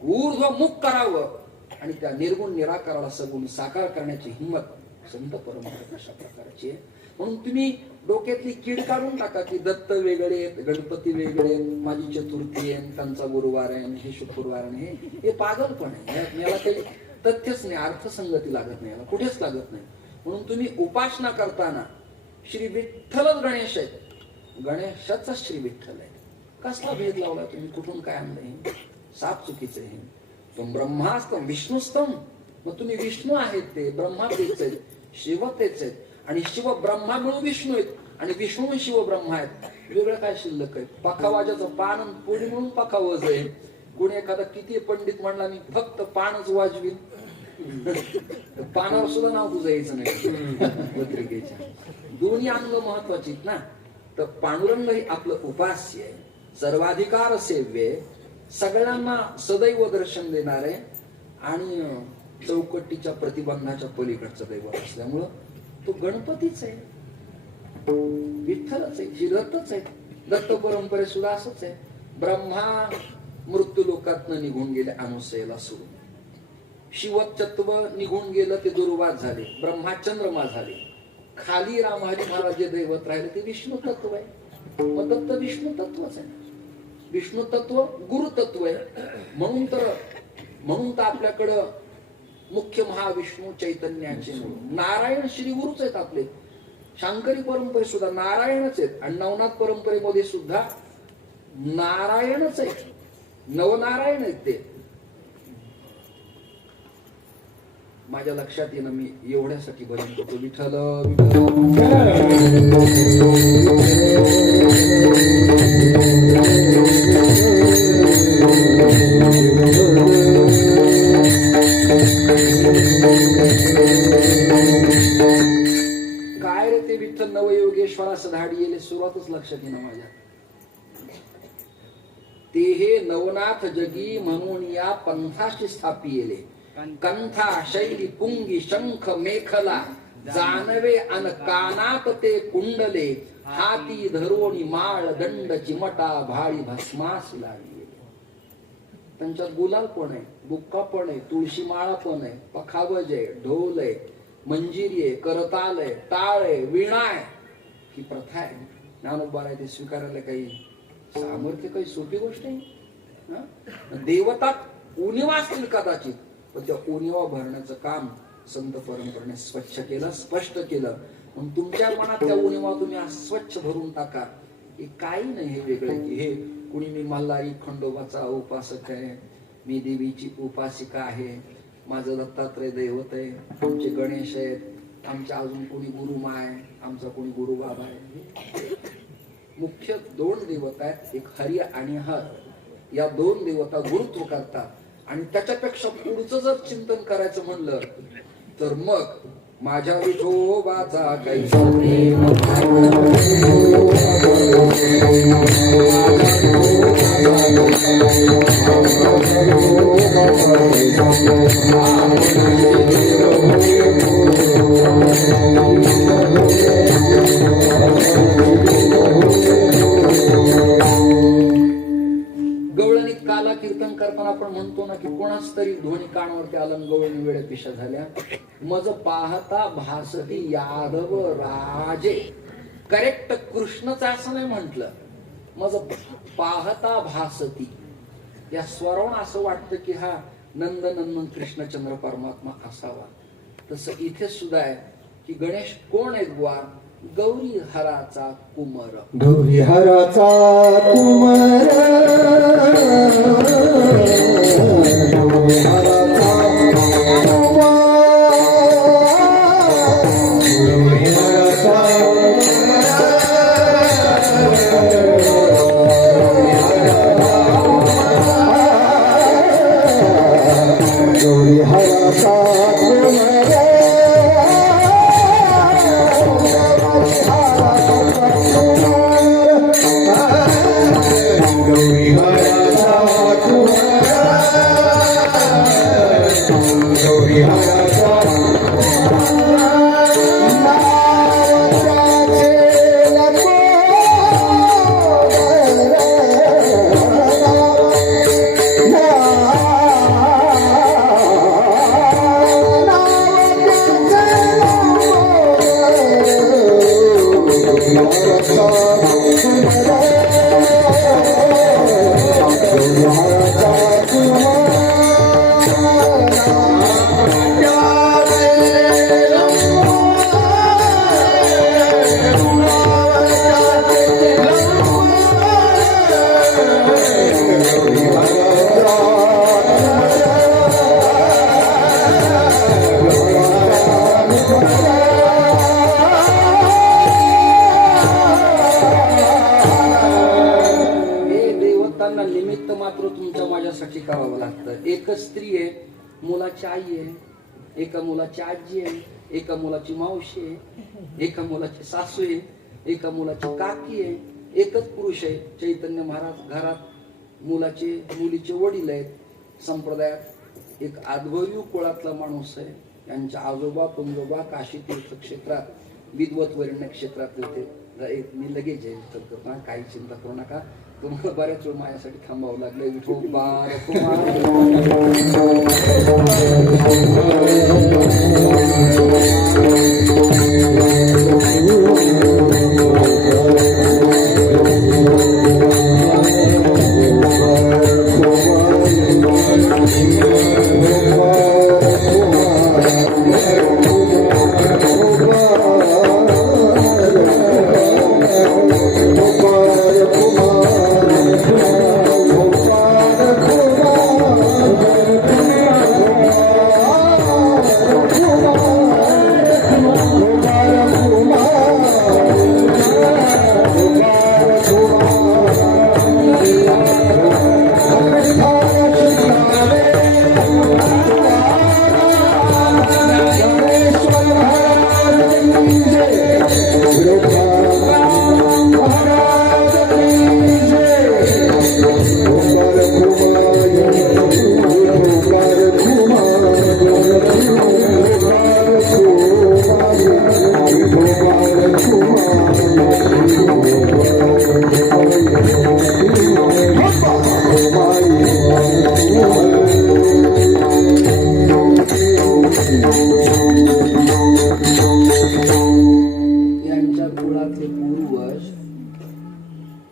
ऊर्ध्वमुख करावं आणि त्या निर्गुण निराकाराला सगुण साकार करण्याची हिंमत संत परमार्थ अशा प्रकारची आहे. म्हणून तुम्ही डोक्यातली कीड काढून टाका की दत्त वेगळे, गणपती वेगळे, माझी चतुर्थी आहे, त्यांचा गुरुवार आहे, हे शुक्रवार आहे, हे पागलपण आहे. याला काही तथ्यच नाही, अर्थसंगती लागत नाही, याला कुठेच लागत नाही. म्हणून तुम्ही उपासना करताना श्री विठ्ठलच गणेश आहेत, गणेशाचा श्री विठ्ठल आहे. कसला भेद लावला तुम्ही, कुठून काय आणलंय? साप चुकीचं आहे. तो ब्रह्मास्तम विष्णुस्तम, मग तुम्ही विष्णू आहेत, ते ब्रह्मा तेच आहेत, शिव तेच आहेत, आणि शिव ब्रह्मा मिळून विष्णू आहेत, आणि विष्णू शिव ब्रह्मा आहेत. वेगळं काय शिल्लक आहे? पखावाजाचं पान आणि पोळी म्हणून पखावज आहे. कोणी एखादा किती पंडित म्हणला मी फक्त पानच वाजवीन, पानावर सुद्धा नाव तुझं यायचं नाही पत्रिकेच्या. दोन्ही अंग महत्वाची ना. तर पांडुरंग हे आपलं उपास्य आहे, सर्वाधिकार सेव्य, सगळ्यांना सदैव दर्शन देणारे, आणि चौकटीच्या प्रतिबंधाच्या पलीकडचं दैवत असल्यामुळं तो गणपतीच आहे, विठ्ठलच आहे, श्रीदत्तच आहे. दत्त परंपरे सुद्धा असंच आहे. ब्रह्मा मृत्यू लोकातनं निघून गेले अनुसयेला सोडून, शिवतत्व निघून गेलं ते दुर्वास झाले, ब्रह्मा चंद्रमा झाले, खाली रामहरी महाराज जे दैवत राहिले ते विष्णू तत्व आहे. मग दत्त विष्णू तत्वच आहे. विष्णू तत्व गुरु तत्व आहे. म्हणून तर आपल्याकडं मुख्य महाविष्णू चैतन्याचे नारायण श्री गुरुच आहेत आपले. शांकरी परंपरे सुद्धा नारायणच आहेत, आणि नवनाथ परंपरेमध्ये सुद्धा नारायणच आहेत, नवनारायण आहेत ते. माझ्या लक्षात येणं, मी एवढ्यासाठी भजन करतो, विठ्ठल काय रे ते विठ्ठल नवयोगेश्वरास धाडी येले, सुरुवातच लक्षात येणं माझ्या. ते हे नवनाथ जगी म्हणून या पंथाशी स्थापिले, कंथा शैली पुंगी शंख मेखला, जानवे अन कानात ते कुंडले, हाती धरोणी माळ दंड चिमटा, भाळी भस्मास लागले. त्यांच्यात गुलाल पण आहे, बुक्का पण आहे, तुळशी माळा पण आहे, पखावज आहे, ढोल आहे, मंजिरी आहे, करताल आहे, टाळ आहे, वीणा आहे. ही प्रथा आहे. ज्ञानोबा आहे ते स्वीकारायला काही सामर्थ्य, काही सोपी गोष्ट आहे. देवतात उणिवा असतील कदाचित, पण त्या उणिवा भरण्याचं काम संत परंपरेने स्वच्छ केलं, स्पष्ट केलं. मग तुमच्या मनात त्या उणिवा तुम्ही स्वच्छ भरून टाका. हे काही नाही, हे वेगळे की हे कुणी मी मल्हारी खंडोबाचा उपासक आहे, मी देवीची उपासिका आहे, माझं दत्तात्रय दैवत आहे, आमचे गणेश आहेत, आमच्या अजून कोणी गुरुमा आहे, आमचा कोणी गुरुबाबा आहे. मुख्य दोन देवता आहेत, एक हरी आणि हर. या दोन देवता गुरुत्व करतात. आणि त्याच्यापेक्षा पुढचं जर चिंतन करायचं म्हणलं तर मग माझ्या विठोबाचा काही गवळणी काला कीर्तन करताना आपण म्हणतो ना की कोणाच तरी ध्वनी कानावरती आलं, गवळणी वेळेत पिशा झाल्या. मज पाहता भासती यादव राजे. करेक्ट कृष्णच असं नाही म्हटलं, मज पाहता भासती. या स्वरावून असं वाटतं की हा नंदनंदन कृष्णचंद्र परमात्मा असावा. तसं इथे सुद्धा आहे की गणेश कोण आहे बुवा? गौरी हराचा कुमार. गौरी हराचा कुमार, गौरी हराचा गौरी हराचा कशासाठी करावं लागतं? एकच स्त्री आहे, मुलाची आई आहे, एका मुलाची आजी आहे, एका मुलाची मावशी आहे, एका मुलाची सासू आहे, एका मुलाची काकी आहे, एकच पुरुष आहे. चैतन्य महाराज घरात मुलीचे वडील आहेत. संप्रदायात एक आदवयू कुळातला माणूस आहे. यांच्या आजोबा पंजोबा काशी तीर्थ क्षेत्रात विद्वत वैरण्य क्षेत्रात होते. मी लगेच आहे, तर काही चिंता करू नका. तुम्हाला बऱ्याच वेळ माझ्यासाठी थांबावं लागलं. विठोबा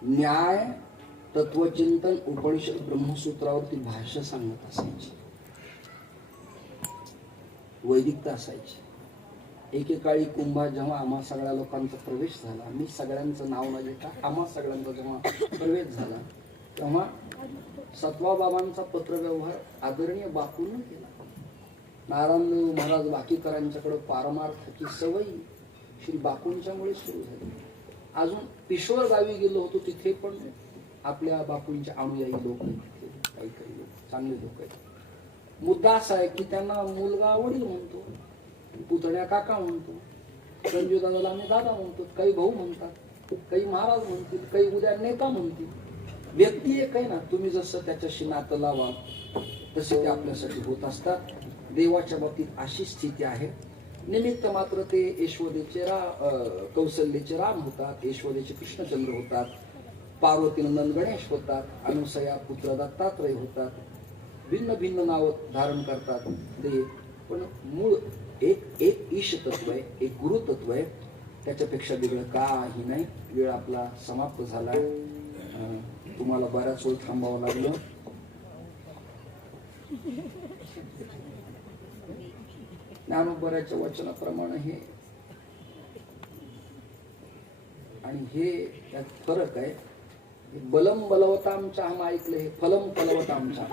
न्याय तत्वचिंतन उपनिषद ब्रह्मसूत्रावरती भाष्य सांगत असायचे. वैदिकता असायची. एकेकाळी कुंभात जेव्हा आम्हा सगळ्या लोकांचा प्रवेश झाला, मी सगळ्यांचं नाव न घेता आम्हा सगळ्यांचा जेव्हा प्रवेश झाला, तेव्हा सतवा बाबांचा पत्रव्यवहार आदरणीय बापूंनी केला. नारायण महाराज बाकीकरांच्याकडे पारमार्थाची सवय श्री बापूंच्यामुळे सुरू झाली. अजून पिशोर गावी गेलो होतो, तिथे पण आपल्या बापूंच्या अनुयायी लोक आहेत, काही काही लोक चांगले लोक आहेत. मुद्दा असा आहे की त्यांना मुलगा वडील म्हणतो, पुतण्या काका म्हणतो, संजू दादाला आम्ही दादा म्हणतो, काही भाऊ म्हणतात, काही महाराज म्हणतील, काही उद्या नेता म्हणतील. व्यक्ती एक आहे ना, तुम्ही जसं त्याच्याशी नातं लावा तसे ते आपल्यासाठी होत असतात. देवाच्या बाबतीत अशी स्थिती आहे. निमित्त मात्र ते यशोदेचे कौशल्येचे राम होतात, यशोदेचे कृष्णचंद्र होतात, पार्वती नंदन गणेश होतात, अनुसया पुत्र दत्तात्रय होतात. भिन्न भिन्न नाव धारण करतात देव, पण मूळ एक ईश तत्व आहे, एक गुरु तत्व आहे. त्याच्यापेक्षा वेगळं काही नाही. वेळ आपला समाप्त झालाय. तुम्हाला बऱ्याच वेळ थांबावं लागलं. ज्ञानोबराच्या वचनाप्रमाणे हे आणि हे त्यात फरक आहे. बलम बलवतामच्या हम ऐकलं, हे फलम फलवतामच्या.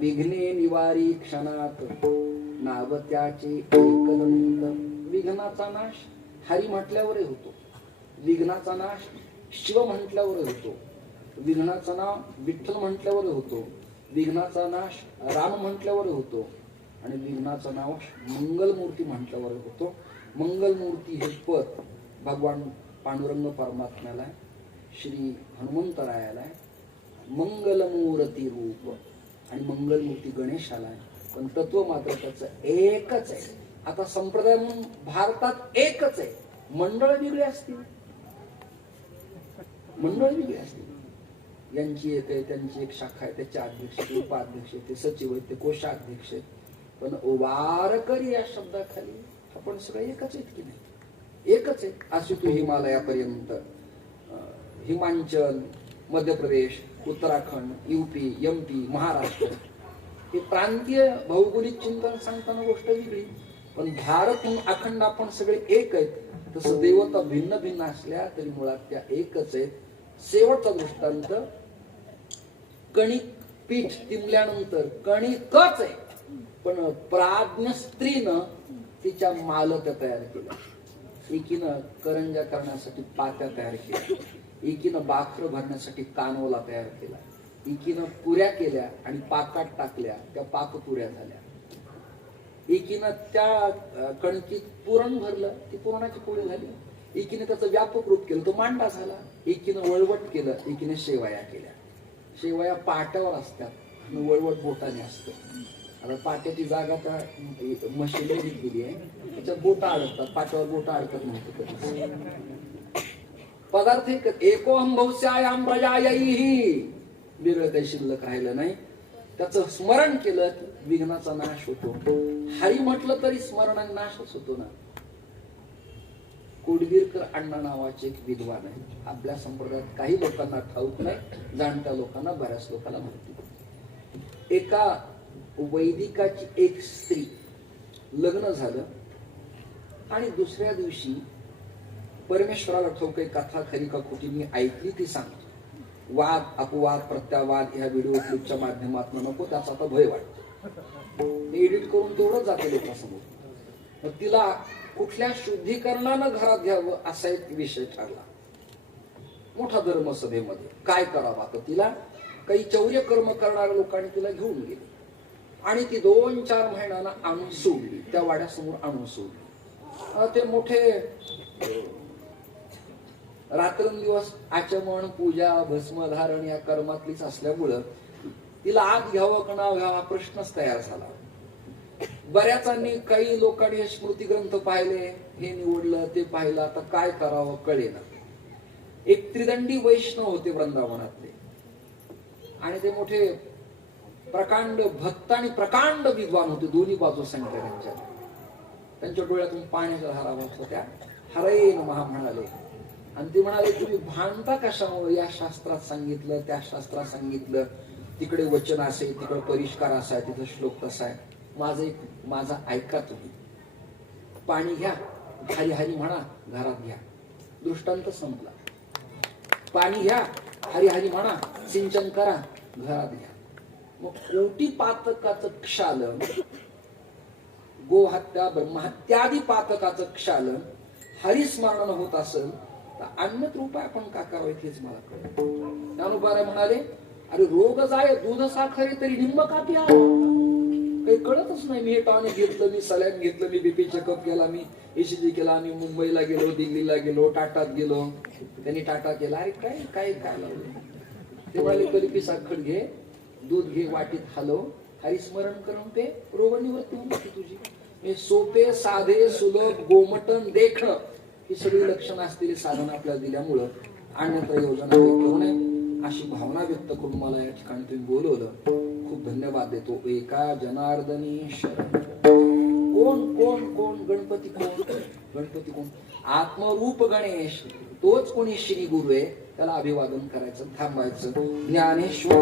विघ्ने निवारी क्षणात नाव त्याचे एकदंत. विघ्नाचा नाश हरी म्हटल्यावरही होतो, विघ्नाचा नाश शिव म्हटल्यावर होतो, विघ्नाचा नाव विठ्ठल म्हटल्यावर होतो, विघ्नाचा नाश राम म्हटल्यावर होतो, आणि विघ्नाचा नाव मंगलमूर्ती म्हटल्यावर होतो. मंगलमूर्ती हे पद भगवान पांडुरंग परमात्म्याला, श्री हनुमंतरायाला मंगलमूर्ती रूप, आणि मंगलमूर्ती गणेशाला आहे. पण तत्व मात्र त्याचं एकच आहे. आता संप्रदाय म्हणून भारतात एकच आहे. मंडळ वेगळी असतील, मंडळ वेगळी असतील. यांची एक आहे, त्यांची एक शाखा आहे, त्याचे अध्यक्ष, उपाध्यक्ष, ते सचिव आहेत, ते कोषाध्यक्ष आहेत. पण वारकरी या शब्दाखाली आपण सगळे एकच आहेत की नाही? एकच आहे. असे तू हिमालयापर्यंत, हिमाचल, मध्य प्रदेश, उत्तराखंड, यूपी, एमपी, महाराष्ट्र, हे प्रांतीय भौगोलिक चिंतन सांगताना गोष्ट वेगळी. पण भारत म्हणून अखंड आपण सगळे एक आहेत. तसं देवता भिन्न भिन्न असल्या तरी मुळात त्या एकच आहेत. शेवटचा दृष्टांत, कणिक पीठ तिंबल्यानंतर कणिकच आहे, पण प्राज्ञ स्त्रीनं तिच्या मालक तयार केल्या. एकीनं करंजा करण्यासाठी पात्या तयार केल्या, एकीनं बाखर भरण्यासाठी कानोला तयार केला, एकीनं पुऱ्या केल्या आणि पाकात टाकल्या, त्या पाकपुऱ्या झाल्या. एकीनं त्या कणकीत पुरण भरलं, ती पुरणाची पोळी झाली. एकीने त्याचं व्यापक रूप केलं, तो मांडा झाला. एकीनं वळवट केलं, एकीने शेवया केल्या. शेवया पाट्यावर असतात आणि वळवट बोटाने असतं. आता पाट्याची जागा त्या मशीनने घेतलेली आहे, त्याच्यात बोटा अडकतात, पाट्यावर बोटा अडकत नव्हतं. पदार्थ एकोहम भवस्यायाम प्रजायैहि, वेगळं काही शिल्लक राहिलं नाही. त्याचं स्मरण केलं विघ्नाचा नाश होतो. हरी म्हटलं तरी स्मरणाने नाशच होतो ना. कोडगिरकर अण्णा नावाचे एक विद्वान आहे, आपल्या संप्रदायात काही लोकांना ठाऊक नाही, जाणत्या लोकांना, बऱ्याच लोकांना माहिती. एका वैदिकाची एक स्त्री लग्न झालं आणि दुसऱ्या दिवशी परमेश्वराला ठाऊक आहे कथा खरी का खोटी मी ऐकली ती सांगतो. वाद अपवाद प्रत्यावाद ह्या व्हिडिओ क्लिपच्या माध्यमातून नको, त्याचा आता भय वाटतो. एडिट करून तेवढंच जाते लोकांसमोर. मग तिला कुठल्या शुद्धीकरणानं घरात घ्यावं असा एक विषय ठरला मोठा धर्मसभेमध्ये. काय करावं आता, तिला काही चौर्य कर्म करणाऱ्या लोकांनी तिला घेऊन गेली आणि ती 2-4 महिन्यांना आणून सोडली, त्या वाड्यासमोर आणून सोडली. ते मोठे रात्रंदिवस आचमन पूजा भस्मधारण या कर्मातलीच असल्यामुळं तिला आत घ्यावं का नाव घ्यावा प्रश्नच तयार झाला. बऱ्याचांनी काही लोकांनी स्मृती ग्रंथ पाहिले, हे निवडलं ते पाहिलं, आता काय करावं कळेना. एक त्रिदंडी वैष्णव होते वृंदावनातले आणि ते मोठे प्रकांड भक्त आणि प्रकांड विद्वान होते, दोन्ही बाजू संख्या त्यांच्या डोळ्यातून पाण्याच्या धारा वाहत होत्या. हरे नमः म्हणाले आणि ते म्हणाले तुम्ही भांडता कशामुळे, या शास्त्रात सांगितलं त्या शास्त्रात सांगितलं, तिकडे वचन असे तिकडे परिष्कार असा आहे, तिथं श्लोक तसा आहे. माझा ऐका तुम्ही. पाणी घ्या, हरी हरी म्हणा, घरात घ्या. दृष्टांत संपला. पाणी घ्या, हरी हरी म्हणा, सिंचन करा, घरात घ्या. मग कोटी पातकाचं क्षालन, गोहत्या ब्रह्महत्यादी पातकाचं क्षालन हरिस्मरण होत असेल तर अन्यत्र उपाय आपण का करावे हेच मला कळलं. ज्ञानोबा म्हणाले अरे रोग जाय दूध साखर तरी निंब का प्या, काही कळतच नाही. मी हे टॉनिक घेतलं, मी सलाईन घेतलं, मी बीपी चेकअप केला, मी ECG केला, मी मुंबईला गेलो, दिल्लीला गेलो, टाटात गेलो, त्यांनी टाटा केला. अरे काय काय काय लावलं. ते म्हणाले कलिपी साखर घे, दूध घे, वाटीत हलव, हरिस्मरण करून ते रोग निवृत्ती होऊन जाते तुझी. हे सोपे साधे सुलभ गोमटन देखणं ही सगळी लक्षणं असलेली साधन आपल्याला दिल्यामुळं अन्यत्र योजना करू नये अशी भावना व्यक्त करून मला या ठिकाणी तुम्ही बोलवलं, खूप धन्यवाद देतो. एका जनार्दनी शरण. कोण कोण कोण गणपती कोण, गणपती कोण, आत्मरूप गणेश, तोच कोणी श्री गुरु आहे, त्याला अभिवादन करायचं, थांबायचं. ज्ञानेश्वर